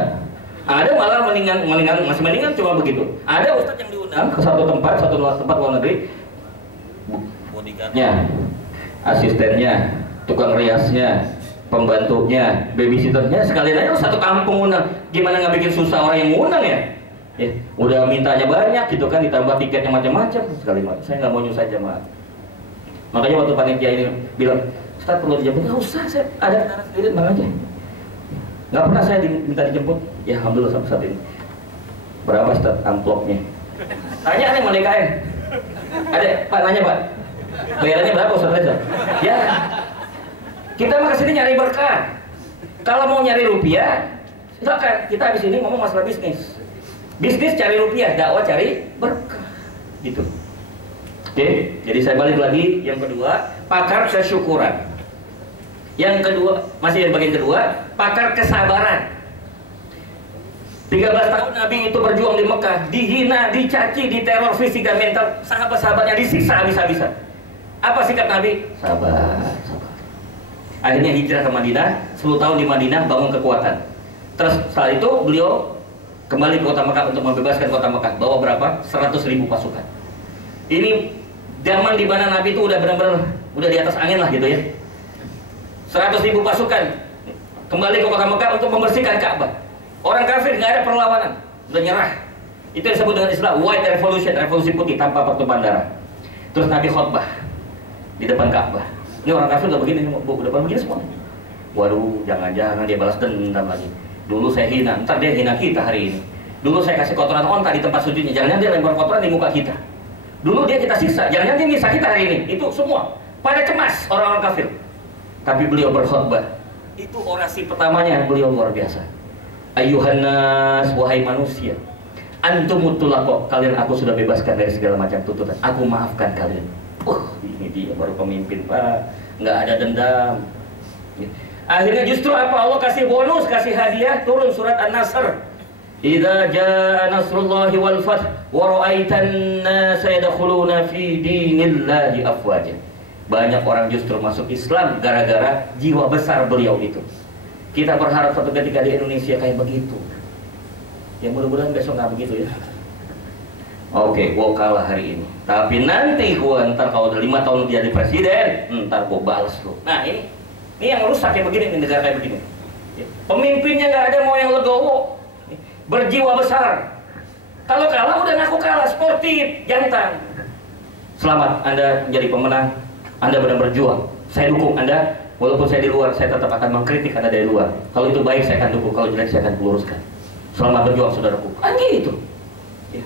Ada malah masih mendingan cuma begitu. Ada ustadz yang diundang ke satu tempat luar negeri, bodyguardnya, asistennya, tukang riasnya, pembantunya, babysitternya, sekalian aja satu kampung undang. Gimana nggak bikin susah orang yang ngundang ya? Ya, udah mintanya banyak gitu kan, ditambah tiketnya macam-macam sekali. Saya nggak mau nyusah jemaah. Makanya waktu panitia ini bilang, Ustaz perlu dijemput, nggak usah, saya ada kendaraan sendiri, bang aja. Nggak pernah saya diminta dijemput. Ya alhamdulillah sampai saat ini. Berapa Ustaz amplopnya? Tanya nih mau DKM. Ada Pak, nanya Pak, bayarannya berapa Ustaz Reza? Ya, kita mah kesini nyari berkah. Kalau mau nyari rupiah, silakan. Kita habis ini ngomong masalah bisnis. Bisnis cari rupiah, dakwah cari berkah. Gitu. Oke, jadi saya balik lagi. Yang kedua, pakar kesyukuran. Yang kedua, masih yang bagian kedua, pakar kesabaran. 13 tahun Nabi itu berjuang di Mekah, dihina, dicaci, diteror fisik dan mental. Sahabat-sahabatnya disiksa habis-habisan. Apa sikap Nabi? Sabar. Akhirnya hijrah ke Madinah, 10 tahun di Madinah, bangun kekuatan. Terus setelah itu beliau kembali ke kota Mekah untuk membebaskan kota Mekah. Bawa berapa? 100.000 pasukan. Ini zaman di mana Nabi itu udah benar-benar udah di atas angin lah gitu ya. 100.000 pasukan kembali ke kota Mekah untuk membersihkan Ka'bah. Orang kafir nggak ada perlawanan, udah nyerah. Itu yang disebut dengan istilah White Revolution, revolusi putih tanpa pertumpahan darah. Terus Nabi khutbah di depan Ka'bah. Ini orang kafir udah begini, udah begini semua. Waduh, jangan-jangan dia balas dendam lagi. Dulu saya hina, ntar dia hina kita hari ini. Dulu saya kasih kotoran onta di tempat sujudnya, jangan-jangan dia lempar kotoran di muka kita. Dulu dia kita siksa, jangan-jangan dia nyiksa kita hari ini. Itu semua pada cemas orang-orang kafir. Tapi beliau berkhutbah. Itu orasi pertamanya beliau luar biasa. Ayuhan nas, wahai manusia, antumut tulaqo, kalian aku sudah bebaskan dari segala macam tuntutan. Aku maafkan kalian. Ini dia baru pemimpin, Pak. Nggak ada dendam. Akhirnya justru apa? Allah kasih bonus, kasih hadiah, turun surat An-Nasr. Idza jaa nasrullahi wal fath wa ra'aitan nasa yadkhuluna fi dinillahi afwaja. Banyak orang justru masuk Islam gara-gara jiwa besar beliau itu. Kita berharap suatu ketika di Indonesia kayak begitu. Ya mudah-mudahan besok nggak begitu ya. Oke, gua kalah hari ini. Tapi nanti gua ntar kalau udah 5 tahun jadi presiden, ntar gua balas lu. Nah ini yang rusak kayak begini, negara kayak begini. Pemimpinnya nggak ada mau yang legowo, berjiwa besar. Kalau kalah udah ngaku kalah, sportif, jantan. Selamat, Anda menjadi pemenang. Anda benar berjuang. Saya dukung Anda, walaupun saya di luar, saya tetap akan mengkritik Anda dari luar. Kalau itu baik saya akan dukung, kalau jelek saya akan luruskan. Selamat berjuang saudaraku. Kan gitu. Ya.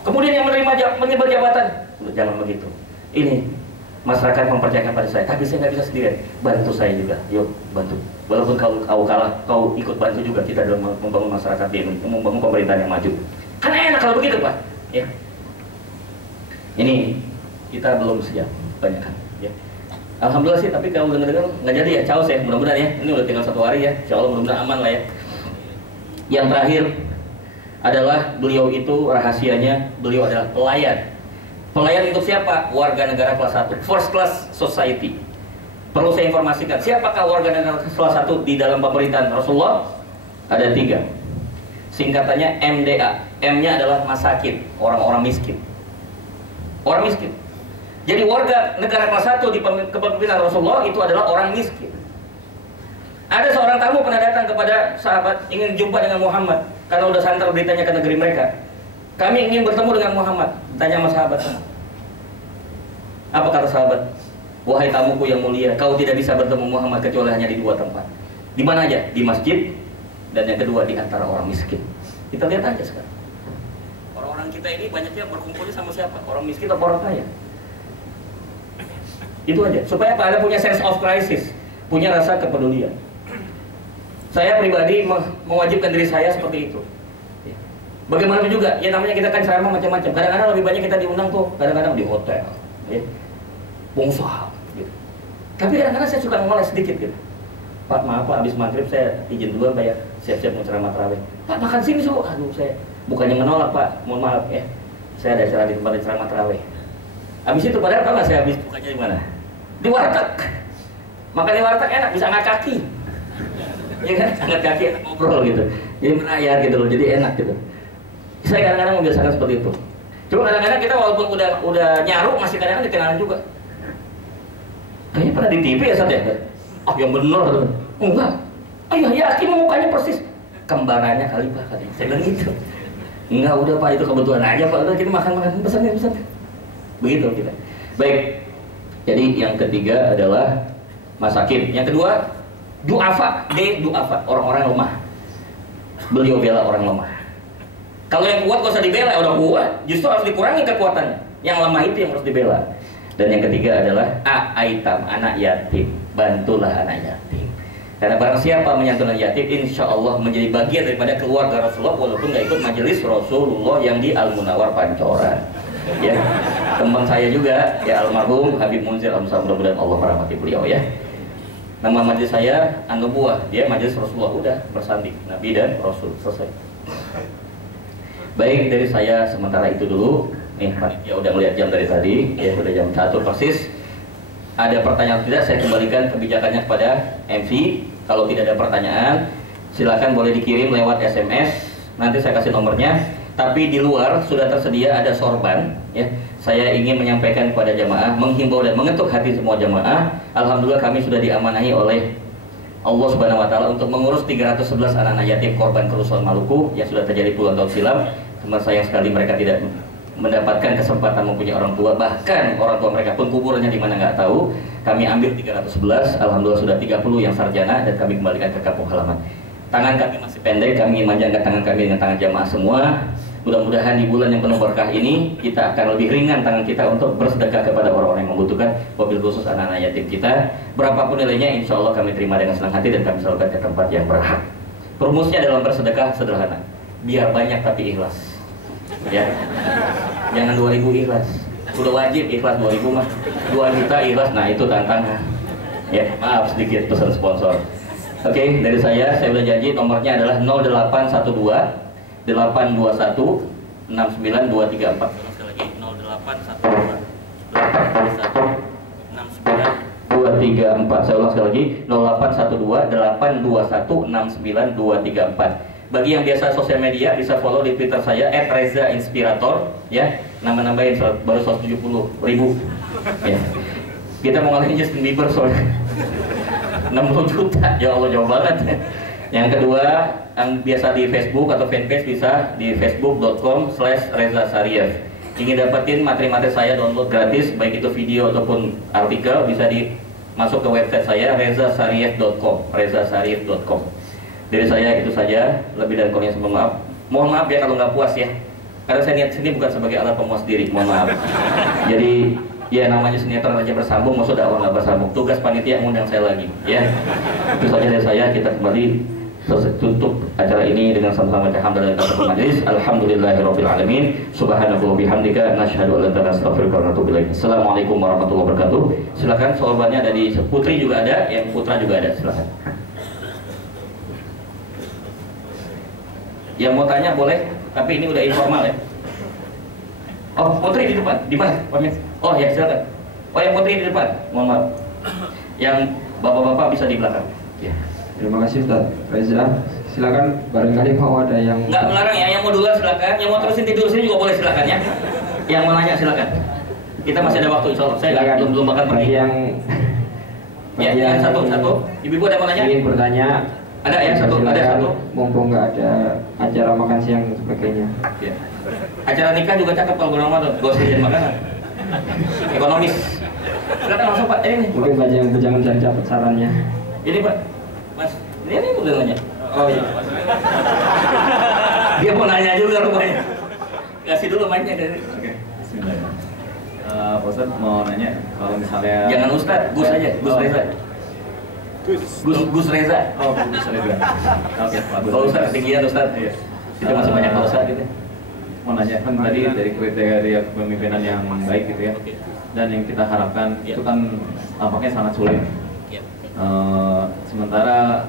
Kemudian yang menyebar jabatan, jangan begitu. Ini masyarakat mempercayakan pada saya, tapi saya nggak bisa sendirian. Bantu saya juga, yuk bantu. Walaupun kau kalah, kau ikut bantu juga kita dalam membangun masyarakat di Indonesia, membangun pemerintahan yang maju. Kan enak kalau begitu Pak. Ya. Ini kita belum siap, banyak kan. Ya. Alhamdulillah sih, tapi kalau dengar-dengar nggak jadi ya, caos ya, mudah-mudahan ya. Ini udah tinggal 1 hari ya, insya Allah mudah-mudahan aman lah ya. Yang terakhir adalah beliau itu rahasianya, beliau adalah pelayan. Pelayan untuk siapa? Warga negara kelas 1, first class society. Perlu saya informasikan, siapakah warga negara kelas 1 di dalam pemerintahan Rasulullah? Ada 3. Singkatannya MDA. M-nya adalah masakin, orang-orang miskin. Orang miskin. Jadi warga negara kelas 1 di kepemimpinan Rasulullah itu adalah orang miskin. Ada seorang tamu pernah datang kepada sahabat ingin jumpa dengan Muhammad karena udah santer beritanya ke negeri mereka. Kami ingin bertemu dengan Muhammad. Tanya sama sahabat. Apa kata sahabat? Wahai tamuku yang mulia, kau tidak bisa bertemu Muhammad kecuali hanya di 2 tempat. Di mana aja? Di masjid, dan yang kedua di antara orang miskin. Kita lihat aja sekarang. Orang-orang kita ini banyaknya berkumpulnya sama siapa? Orang miskin atau orang kaya? Itu aja. Supaya apa? Anda punya sense of crisis, punya rasa kepedulian. Saya pribadi mewajibkan diri saya seperti itu. Bagaimana juga, ya namanya kita kan ceramah macam-macam. Kadang-kadang lebih banyak kita diundang tuh, kadang-kadang di hotel, ya, pengusaha, gitu. Tapi kadang-kadang saya suka ngoles sedikit gitu. Pak maaf Pak, habis maghrib saya izin duluan Pak ya, siap-siap mau ceramah tarawih. Pak makan sini suruh, aduh saya bukannya menolak Pak, mohon maaf ya, saya ada acara di tempat ceramah tarawih. Habis itu padahal tahu nggak saya habis bukanya di mana? Di warteg. Makan di warteg enak, bisa angkat kaki. Ya kan, angkat kaki enak ngobrol gitu. Jadi merayat gitu loh, jadi enak gitu. Saya kadang-kadang membiasakan seperti itu. Cuma kadang-kadang kita walaupun udah nyaru masih kadang-kadang ketinggalan juga. Kayaknya pernah di TV ya Sat ya? Oh yang bener. Enggak. Oh iya yakin mukanya persis. Kembarannya kali Pak kali. Saya bilang gitu. Enggak udah Pak itu kebetulan aja Pak. Udah kita makan-makan pesan. Begitu kita. Baik. Jadi yang ketiga adalah masakin. Yang kedua du'afa. Du'afa, orang-orang lemah. Beliau bela orang lemah. Kalau yang kuat gak usah dibela, udah kuat. Justru harus dikurangi kekuatannya. Yang lemah itu yang harus dibela. Dan yang ketiga adalah aitam, anak yatim. Bantulah anak yatim. Karena barang siapa menyantuni yatim, insya Allah menjadi bagian daripada keluarga Rasulullah, walaupun gak ikut majelis Rasulullah yang di Al-Munawar Pancoran. Ya, teman saya juga, ya almarhum Habib Munzir Al-Musab, mudah-mudahan Allah merahmati beliau ya. Nama majelis saya An-Nubuwah, dia majelis Rasulullah, udah bersanding Nabi dan Rasul, selesai. Baik, dari saya sementara itu dulu. Nih, ya udah melihat jam dari tadi, ya udah jam 1 persis. Ada pertanyaan tidak, saya kembalikan kebijakannya kepada MV. Kalau tidak ada pertanyaan, silakan boleh dikirim lewat SMS. Nanti saya kasih nomornya. tapi di luar sudah tersedia ada sorban. Ya, saya ingin menyampaikan kepada jamaah, menghimbau dan mengetuk hati semua jamaah. Alhamdulillah kami sudah diamanahi oleh Allah Subhanahu Wa Taala untuk mengurus 311 anak-anak yatim korban kerusuhan Maluku yang sudah terjadi puluhan tahun silam. Cuma sayang sekali mereka tidak mendapatkan kesempatan mempunyai orang tua, bahkan orang tua mereka pun kuburannya di mana nggak tahu. Kami ambil 311, alhamdulillah sudah 30 yang sarjana dan kami kembalikan ke kampung halaman. Tangan kami masih pendek, kami ingin manjangkan tangan kami dengan tangan jamaah semua. Mudah-mudahan di bulan yang penuh berkah ini kita akan lebih ringan tangan kita untuk bersedekah kepada orang-orang yang membutuhkan, wabil khusus anak-anak yatim kita. Berapapun nilainya, insya Allah kami terima dengan senang hati dan kami salurkan ke tempat yang berhak. Rumusnya dalam bersedekah sederhana, biar banyak tapi ikhlas. Ya, jangan 2000 ikhlas. Udah wajib ikhlas 2000 mah. 2 juta ikhlas, nah itu tantangan. Ya, maaf sedikit pesan sponsor. Oke, dari saya udah janji nomornya adalah 0812 821 69234. Sekali lagi 0812 821 69234. Saya ulang sekali lagi 0812 821 69234. Bagi yang biasa sosial media bisa follow di Twitter saya @reza_inspirator ya. Nama-nambahin baru 170.000 ya. Kita mau ngalahin Justin Bieber soalnya 60 juta, ya Allah jauh banget. Yang kedua, yang biasa di Facebook atau fanpage bisa di facebook.com/rezasariev. Ingin dapetin materi-materi saya download gratis, baik itu video ataupun artikel, bisa masuk ke website saya rezasariev.com. Dari saya itu saja, lebih dan kurangnya mohon maaf. Mohon maaf ya kalau nggak puas ya, karena saya niat sini bukan sebagai alat pemuas diri, mohon maaf. Jadi ya namanya sinetron aja bersambung, maksud dakwah nggak bersambung. Tugas panitia ngundang saya lagi, ya. Itu saja dari saya. Kita kembali tutup acara ini dengan sama-sama alhamdulillah kafatul majlis. Alhamdulillahirabbil alamin. Subhanallahi bihamdika nasyhadu an la ilaha illa anta astaghfiruka wa atubu ilaik. Assalamualaikum warahmatullahi wabarakatuh. Silakan sorbannya ada di Putri juga ada, yang Putra juga ada, silakan. Yang mau tanya boleh, tapi ini udah informal ya. Oh, Putri di depan. Di mana? Oh ya, silakan. Oh, yang Putri di depan. Mohon maaf. Yang bapak-bapak bisa di belakang. Ya. Terima kasih Ustaz Reza. Silakan, barangkali mau ada yang nggak melarang ya, yang mau duluan silakan, yang mau terusin tidur sini juga boleh silakan ya. Yang mau nanya silakan. Kita masih ada waktu insya Allah. Saya belum makan pergi. Yang satu. Ibu ada mau nanya? Ingin bertanya. Ada ya satu. Ada satu. Mumpung nggak ada acara makan siang dan sebagainya. Ya. Acara nikah juga cakep kalau bulan Ramadan. Gak usah jadi makanan. Ekonomis. Silakan langsung Pak. Ini. Mungkin banyak yang jangan cari dapat sarannya. Ini Pak. Mas, ini udah nanya. Oh iya. Dia mau nanya juga rupanya. Kasih dulu mic-nya dari. Oke. Bismillah. Pak Ustadz mau nanya kalau misalnya. Jangan Ustadz, Gus aja, Gus Reza. Gus Reza. Oh, Gus Reza. Oke, Pak Gus. Oh, Ustadz ketinggian Ustadz. Iya. Kita masih banyak Pak Ustadz gitu. Mau nanya kan tadi dari kriteria kepemimpinan yang baik gitu ya. Dan yang kita harapkan itu kan tampaknya sangat sulit. Sementara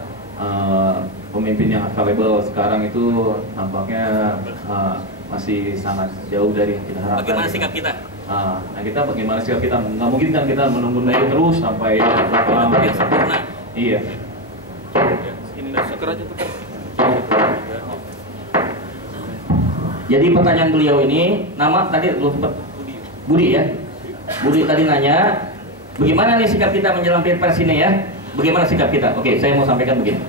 pemimpin yang available sekarang itu tampaknya masih sangat jauh dari yang kita harapkan. Bagaimana sikap kita? Nah kita bagaimana sikap kita? Nggak mungkin kan kita menunggu terus sampai lama. Yang sempurna. Iya. Ini seker aja tuh. Jadi pertanyaan beliau ini, nama tadi belum sempat Budi ya. Budi tadi nanya, bagaimana nih sikap kita menjelang Pilpres ini ya? Bagaimana sikap kita? Oke, saya mau sampaikan begini.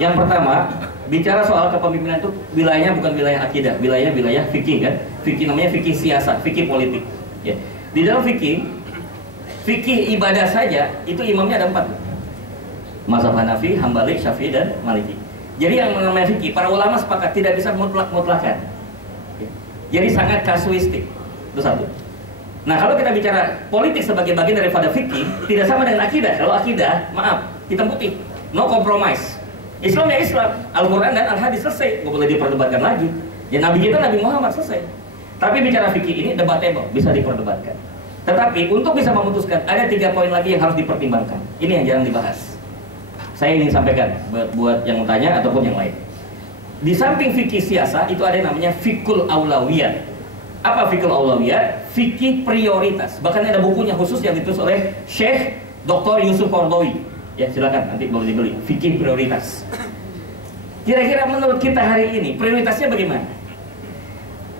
Yang pertama, bicara soal kepemimpinan itu wilayahnya bukan wilayah akidah, wilayahnya wilayah fikih kan? Fikih namanya fikih siasat, fikih politik. Ya. Di dalam fikih ibadah saja itu imamnya ada 4. Mazhab Hanafi, Hambali, Syafi'i dan Maliki. Jadi yang namanya fikih, para ulama sepakat tidak bisa mutlak-mutlakan. Jadi sangat kasuistik. Itu satu. Nah, kalau kita bicara politik sebagai bagian daripada fikih, tidak sama dengan akidah. Kalau akidah, maaf, hitam putih, no compromise. Islam ya Islam, Al-Quran dan Al-Hadis selesai, nggak boleh diperdebatkan lagi. Ya Nabi kita Nabi Muhammad selesai. Tapi bicara fikih ini debatable, bisa diperdebatkan. Tetapi untuk bisa memutuskan, ada 3 poin lagi yang harus dipertimbangkan. Ini yang jarang dibahas. Saya ingin sampaikan buat yang tanya ataupun yang lain. Di samping fikih siasa itu ada yang namanya fikul aulawiyat. Apa fikul aulawiyat? Fikih prioritas. Bahkan ada bukunya khusus yang ditulis oleh Syekh Dr. Yusuf Kordowi. Ya silakan nanti boleh dibeli. Fikih prioritas. Kira-kira menurut kita hari ini prioritasnya bagaimana?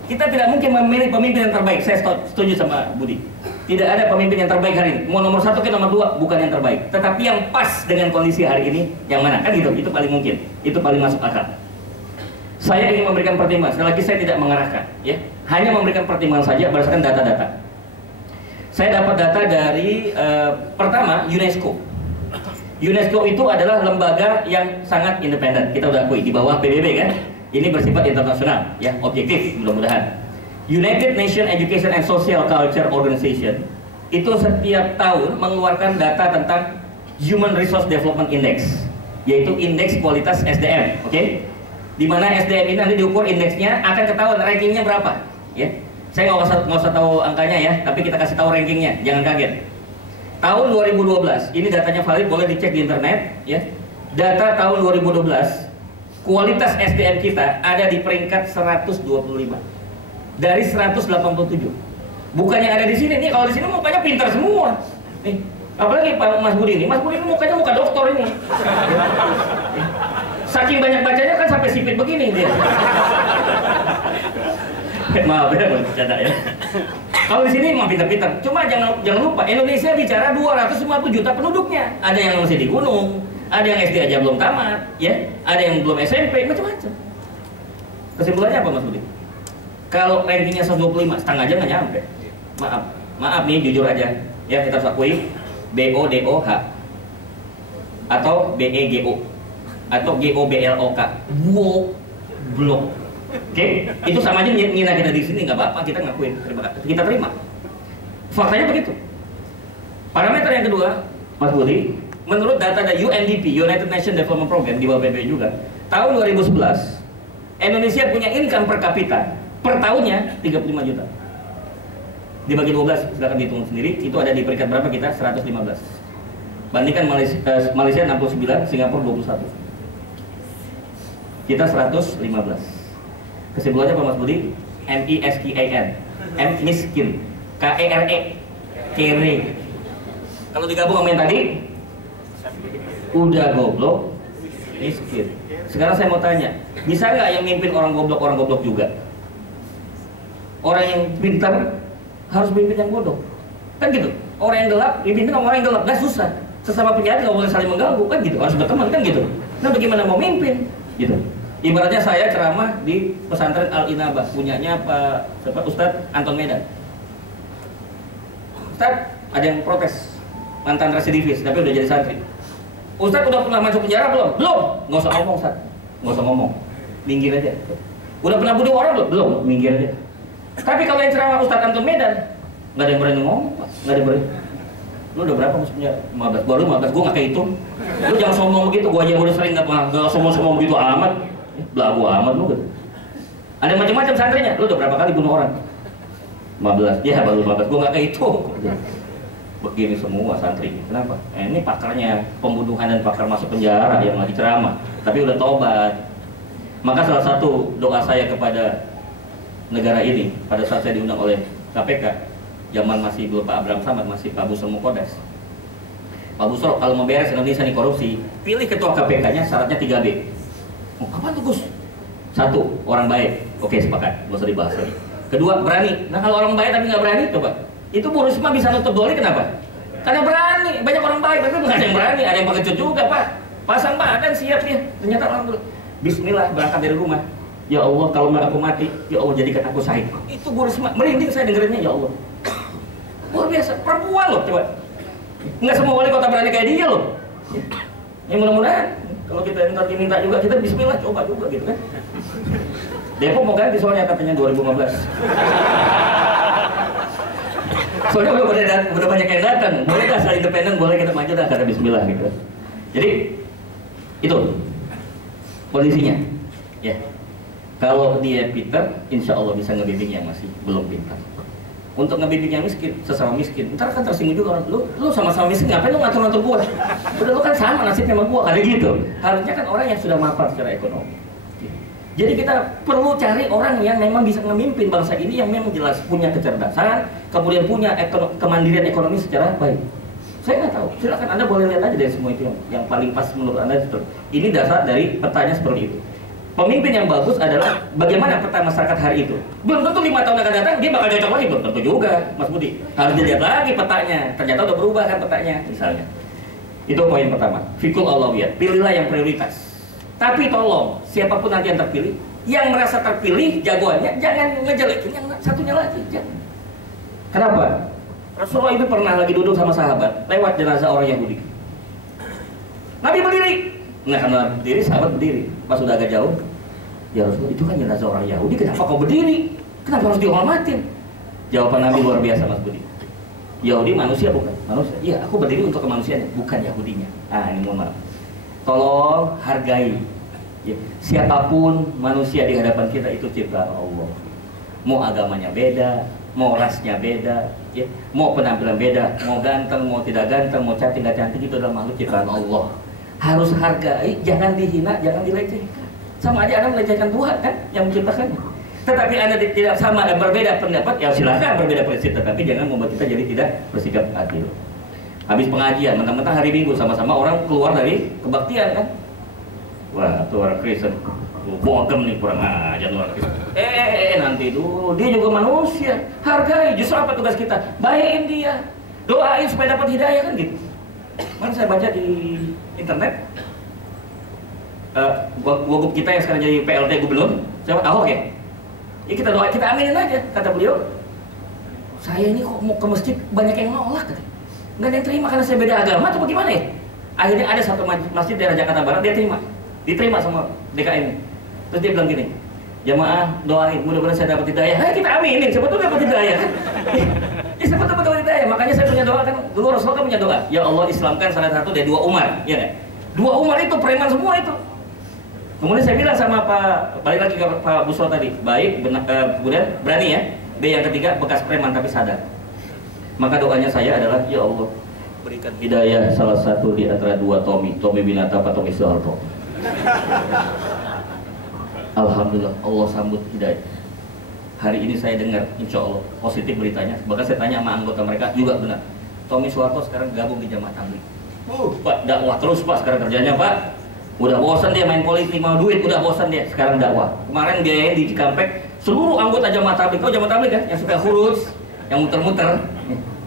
Kita tidak mungkin memilih pemimpin yang terbaik. Saya setuju sama Budi. Tidak ada pemimpin yang terbaik hari ini. Mau nomor 1 ke nomor 2 bukan yang terbaik. Tetapi yang pas dengan kondisi hari ini yang mana? Kan gitu. Itu paling mungkin. Itu paling masuk akal. Saya ingin memberikan pertimbangan. Sekali lagi saya tidak mengarahkan, ya. Hanya memberikan pertimbangan saja berdasarkan data-data. Saya dapat data dari pertama UNESCO. UNESCO itu adalah lembaga yang sangat independen. Kita udah akui di bawah PBB kan. Ini bersifat internasional, ya, objektif mudah-mudahan. United Nations Education and Social Culture Organization itu setiap tahun mengeluarkan data tentang Human Resource Development Index, yaitu indeks kualitas SDM, oke? Di mana SDM ini nanti diukur indeksnya, akan ketahuan rankingnya berapa, ya? Saya nggak usah tahu angkanya ya, tapi kita kasih tahu rankingnya, jangan kaget. Tahun 2012, ini datanya valid, boleh dicek di internet, ya. Data tahun 2012. Kualitas SDM kita ada di peringkat 125 dari 187. Bukan yang ada di sini nih. Kalau di sini mukanya pintar semua. Nih, apalagi Pak Mas Budi ini. Mas Budi ini mukanya muka dokter ini. Saking banyak bacanya kan sampai sipit begini dia. Maaf ya, bercanda ya. Kalau di sini emang pintar-pintar. Cuma jangan lupa Indonesia bicara 250 juta penduduknya. Ada yang masih di gunung. Ada yang SD aja belum tamat, ya. Ada yang belum SMP, macam-macam. Kesimpulannya apa Mas Budi? Kalau rankingnya 125, setengah aja nggak nyampe. Maaf nih, jujur aja. Ya, kita harus akui BODOH atau BEGO atau GOBLOK. Wow, blok. Oke, itu sama aja ngina kita di sini, nggak apa-apa, kita ngakuin, kita terima. Faktanya begitu. Parameter yang kedua, Mas Budi, menurut data dari UNDP, United Nations Development Program, di bawah PBB juga, tahun 2011, Indonesia punya income per kapita per tahunnya 35 juta. Dibagi 12, silakan dihitung sendiri, itu ada di peringkat berapa kita? 115. Bandingkan Malaysia 69, Singapura 21. Kita 115. Kesimpulannya apa Mas Budi? MISKIN, M miskin, KERE, kere. Kalau digabung sama yang tadi, udah goblok, miskin. Sekarang saya mau tanya, bisa nggak yang mimpin orang goblok juga? Orang yang pintar harus mimpin yang bodoh, kan gitu. Orang yang gelap dipimpin orang yang gelap, nggak susah. Sesama penjahat nggak boleh saling mengganggu, kan gitu. Harus berteman, kan gitu. Nah, bagaimana mau mimpin? Gitu. Ibaratnya saya ceramah di pesantren Al Inabah, punyanya Pak Ustadz Anton Medan. Ustadz, ada yang protes, mantan residivis, tapi udah jadi santri. Ustadz udah pernah masuk penjara belum? Belum. Nggak usah ngomong, Ustadz. Nggak usah ngomong. Minggir aja. Udah pernah bunuh orang belum? Belum. Minggir aja. Tapi kalau yang ceramah Ustadz Anton Medan, nggak ada yang berani ngomong, Pak. Nggak ada yang berani. Lu udah berapa masuk penjara? 15. Baru 15. Gue nggak kehitung. Lu jangan sombong begitu. Gue aja udah sering nggak sombong begitu amat. Belagu amat lu. Ada macam-macam santrinya. Lu udah berapa kali bunuh orang? 15. Ya baru 15. Gue nggak kehitung. Begini semua santri. Kenapa? Ini pakarnya pembunuhan dan pakar masuk penjara yang lagi ceramah. Tapi udah tobat. Maka salah satu doa saya kepada negara ini pada saat saya diundang oleh KPK, zaman masih belum Pak Abraham Samad, masih Pak Busro Mukodas. Pak Busro, kalau mau beres Indonesia nih korupsi, pilih ketua KPK-nya syaratnya 3B. Oh, apa tuh Gus? 1, orang baik. Oke, sepakat, gak usah dibahas lagi. Kedua, berani. Nah kalau orang baik tapi nggak berani, coba. Itu Bu Risma bisa nutup doli, kenapa? Karena berani. Banyak orang baik tapi nggak ada yang berani. Ada yang pengecut juga Pak. Pasang badan siap dia. Ternyata alhamdulillah. Bismillah, berangkat dari rumah. Ya Allah, kalau aku mati, ya Allah jadikan aku syahid. Itu Bu Risma, merinding saya dengerinnya, ya Allah. Luar biasa, perempuan loh, coba. Nggak semua wali kota berani kayak dia loh. Ya mudah-mudahan kalau kita ntar diminta juga, kita bismillah coba juga gitu kan. Depok mau ganti soalnya katanya 2015. Soalnya udah banyak yang datang. Boleh dah saya independen, boleh kita maju dah karena bismillah gitu. Jadi itu kondisinya. Ya. Kalau dia pintar, insya Allah bisa ngebimbing yang masih belum pintar. Untuk ngebimbing yang miskin, sesama miskin, ntar kan tersinggung juga orang. Lu sama-sama miskin, ngapain lu ngatur-ngatur gua? Udah lu kan sama nasibnya sama gua, ada gitu. Harusnya kan orang yang sudah mapan secara ekonomi. Jadi kita perlu cari orang yang memang bisa memimpin bangsa ini, yang memang jelas punya kecerdasan, kemudian punya kemandirian ekonomi secara baik. Saya nggak tahu, silakan Anda boleh lihat aja dari semua itu yang paling pas menurut Anda. Ini dasar dari petanya seperti itu. Pemimpin yang bagus adalah bagaimana peta masyarakat hari itu. Belum tentu 5 tahun akan datang dia bakal cocok lagi, belum tentu juga, Mas Budi. Harus dilihat lagi petanya. Ternyata udah berubah kan petanya, misalnya. Itu poin pertama. Fikul aulawiyat. Pilihlah yang prioritas. Tapi tolong, siapapun nanti yang terpilih, yang merasa terpilih jagoannya jangan ngejelekin yang satunya lagi. Jangan. Kenapa? Rasulullah itu pernah lagi duduk sama sahabat, lewat jenazah orang Yahudi. Nabi berdiri. Nah, karena berdiri, sahabat berdiri. Pas sudah agak jauh, ya Rasulullah, itu kan jenazah orang Yahudi, kenapa kau berdiri? Kenapa harus dihormatin? Jawaban Nabi luar biasa, Mas Budi. Yahudi manusia bukan? Manusia. Iya, aku berdiri untuk kemanusiaannya, bukan Yahudinya. Ah, ini mohon maaf. Tolong hargai. Ya, siapapun manusia di hadapan kita itu ciptaan Allah. Mau agamanya beda, mau rasnya beda, ya, mau penampilan beda, mau ganteng, mau tidak ganteng, mau cantik nggak cantik, itu adalah makhluk ciptaan Allah. Harus hargai, jangan dihina, jangan dilecehkan. Sama aja Anda melecehkan Tuhan kan yang menciptakannya. Tetapi Anda tidak sama dan berbeda pendapat, ya silakan berbeda prinsip, tetapi jangan membuat kita jadi tidak bersikap adil. Habis pengajian, mentang-mentang hari Minggu sama-sama orang keluar dari kebaktian kan. Wah, tuh orang Kristen, bogem nih, kurang aja tuh orang Kristen. Nanti dulu, dia juga manusia. Hargai, justru apa tugas kita? Bayain dia, doain supaya dapat hidayah kan gitu. Mana saya baca di internet, wagub kita yang sekarang jadi PLT gubernur, siapa? Ahok ya? Ya kita doa, kita aminin aja, kata beliau. Saya ini kok mau ke masjid banyak yang nolak, kata. Nggak ada yang terima karena saya beda agama atau bagaimana ya? Akhirnya ada satu masjid daerah Jakarta Barat, dia diterima sama DKM. Terus dia bilang gini, jamaah doain, mudah-mudahan saya dapat hidayah. Kita aminin, siapa tuh dapat hidayah kan? Ya siapa tuh dapat hidayah, makanya saya punya doa kan, dulu Rasulullah kan punya doa, ya Allah Islamkan salah satu dari 2 Umar, ya kan? 2 Umar itu preman semua itu. Kemudian saya bilang sama Pak, balik lagi ke Pak Busro tadi, baik, kemudian berani ya. B yang ketiga, bekas preman tapi sadar. Maka doanya saya adalah, ya Allah, berikan hidayah salah satu di antara 2 Tommy Winata atau Tommy Soeharto. Alhamdulillah, Allah sambut hidayah. Hari ini saya dengar, insya Allah positif beritanya. Bahkan saya tanya sama anggota mereka juga benar. Tommy Soeharto sekarang gabung di Jamaah Tabligh. Pak, dakwah terus Pak sekarang kerjanya Pak. Udah bosan dia main politik, mau duit, udah bosan dia. Sekarang dakwah. Kemarin biayain di Cikampek seluruh anggota Jamaah Tabligh. Kau Jamaah Tabligh kan? Yang suka huruf, yang muter-muter.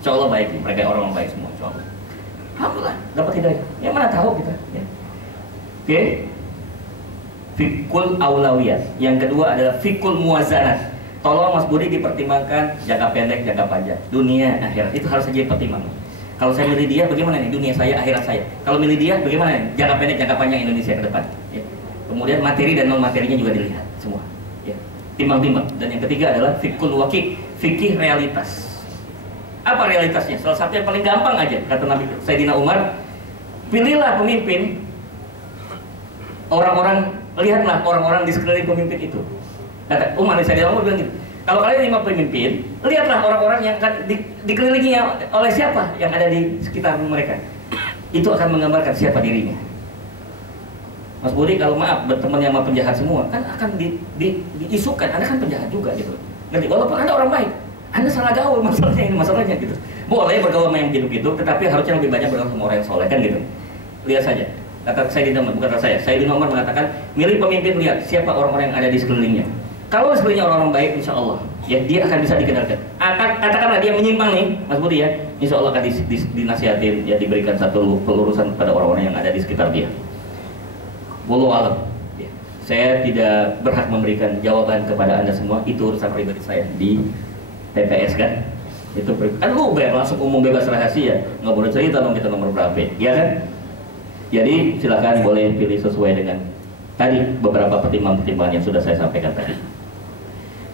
Insya Allah baik, mereka orang baik semua. Insya Allah. Alhamdulillah, dapat hidayah. Yang mana tahu kita? Ya. Oke. Fikul aulawiyat. Yang kedua adalah fikul muwazanat. Tolong Mas Budi dipertimbangkan jangka pendek, jangka panjang, dunia, akhirat. Itu harus saja pertimbangan. Kalau saya milih dia, bagaimana nih dunia saya, akhirat saya? Kalau milih dia, bagaimana nih jangka pendek, jangka panjang Indonesia ke depan? Ya. Kemudian materi dan non materinya juga dilihat semua. Ya. Timbang-timbang. Dan yang ketiga adalah fikul wakil, fikih realitas. Apa realitasnya? Salah satu yang paling gampang aja, kata Nabi Sayyidina Umar, pilihlah pemimpin, orang-orang, lihatlah orang-orang di sekeliling pemimpin itu. Kata Umar, Sayyidina Umar bilang gitu, kalau kalian 5 pemimpin, lihatlah orang-orang yang akan dikelilingi oleh siapa yang ada di sekitar mereka. Itu akan menggambarkan siapa dirinya. Mas Budi, kalau maaf berteman sama penjahat semua, kan akan diisukan, Anda kan penjahat juga gitu. Nanti walaupun Anda orang baik, Anda salah gaul, masalahnya gitu. Boleh bergaul sama yang gitu-gitu, tetapi harusnya lebih banyak bergaul sama orang yang soleh kan gitu. Lihat saja. Kata Sayyidina Umar, bukan kata saya. Sayyidina Umar mengatakan, milih pemimpin, lihat siapa orang-orang yang ada di sekelilingnya. Kalau sekelilingnya orang-orang baik, insya Allah, ya dia akan bisa dikenalkan. Katakanlah dia menyimpang nih, Mas Budi ya, insya Allah akan dinasihatin, ya diberikan satu pelurusan kepada orang-orang yang ada di sekitar dia. Wallahu a'lam. Ya. Saya tidak berhak memberikan jawaban kepada Anda semua. Itu urusan pribadi saya di TPS kan. Itu kan lu langsung umum bebas rahasia, nggak boleh cerita dong kita nomor berapa, ya kan? Jadi silakan boleh pilih sesuai dengan tadi beberapa pertimbangan yang sudah saya sampaikan tadi.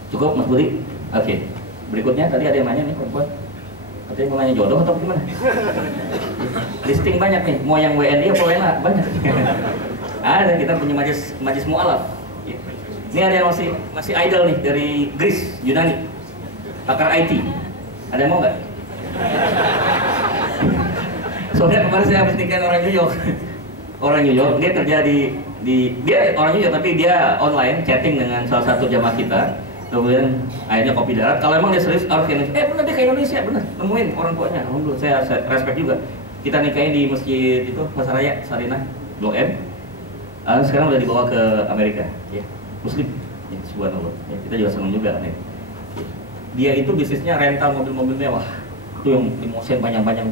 Cukup Mas Budi? Oke. Berikutnya tadi ada yang nanya nih perempuan. Katanya mau nanya jodoh atau gimana? Listing banyak nih. Mau yang WNI atau WNA? Banyak. Ada, kita punya majlis mu'alaf. Ini ada yang masih idol nih dari Greece, Yunani. Pakar IT. Ada yang mau nggak? Soalnya kemarin saya habis nikahin orang New York. Orang New York, dia kerja dia orang New York tapi dia online chatting dengan salah satu jamaah kita. Kemudian akhirnya kopi darat. Kalau emang dia serius harus ke Indonesia. Benar dia ke Indonesia, benar. Nemuin orang tuanya. Alhamdulillah saya respect juga. Kita nikahin di masjid itu Pasar Raya Sarinah Blok M. Sekarang udah dibawa ke Amerika, ya, Muslim, ya, subhanallah. Ya, kita juga senang juga nih. Dia itu bisnisnya rental mobil-mobil mewah, itu yang limousine panjang-panjang.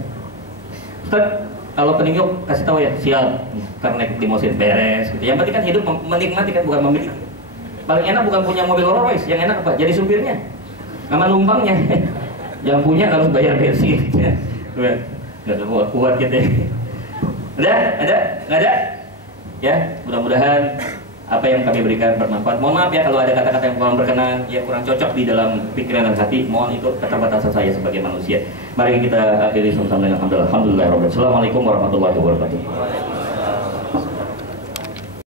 Ustaz, kalau ke New York kasih tahu ya, siap. Karena naik limousine beres, gitu. Yang penting kan hidup menikmati kan, bukan memiliki. Paling enak bukan punya mobil Rolls Royce, yang enak apa? Jadi supirnya, sama numpangnya. Yang punya harus bayar bensin. Nggak kuat gitu ya. Ada? Nggak ada? Ya, mudah-mudahan apa yang kami berikan bermanfaat. Mohon maaf ya kalau ada kata-kata yang kurang berkenan, yang kurang cocok di dalam pikiran dan hati. Mohon itu keterbatasan saya sebagai manusia. Mari kita akhiri sama-sama dengan alhamdulillah. Assalamualaikum warahmatullahi wabarakatuh.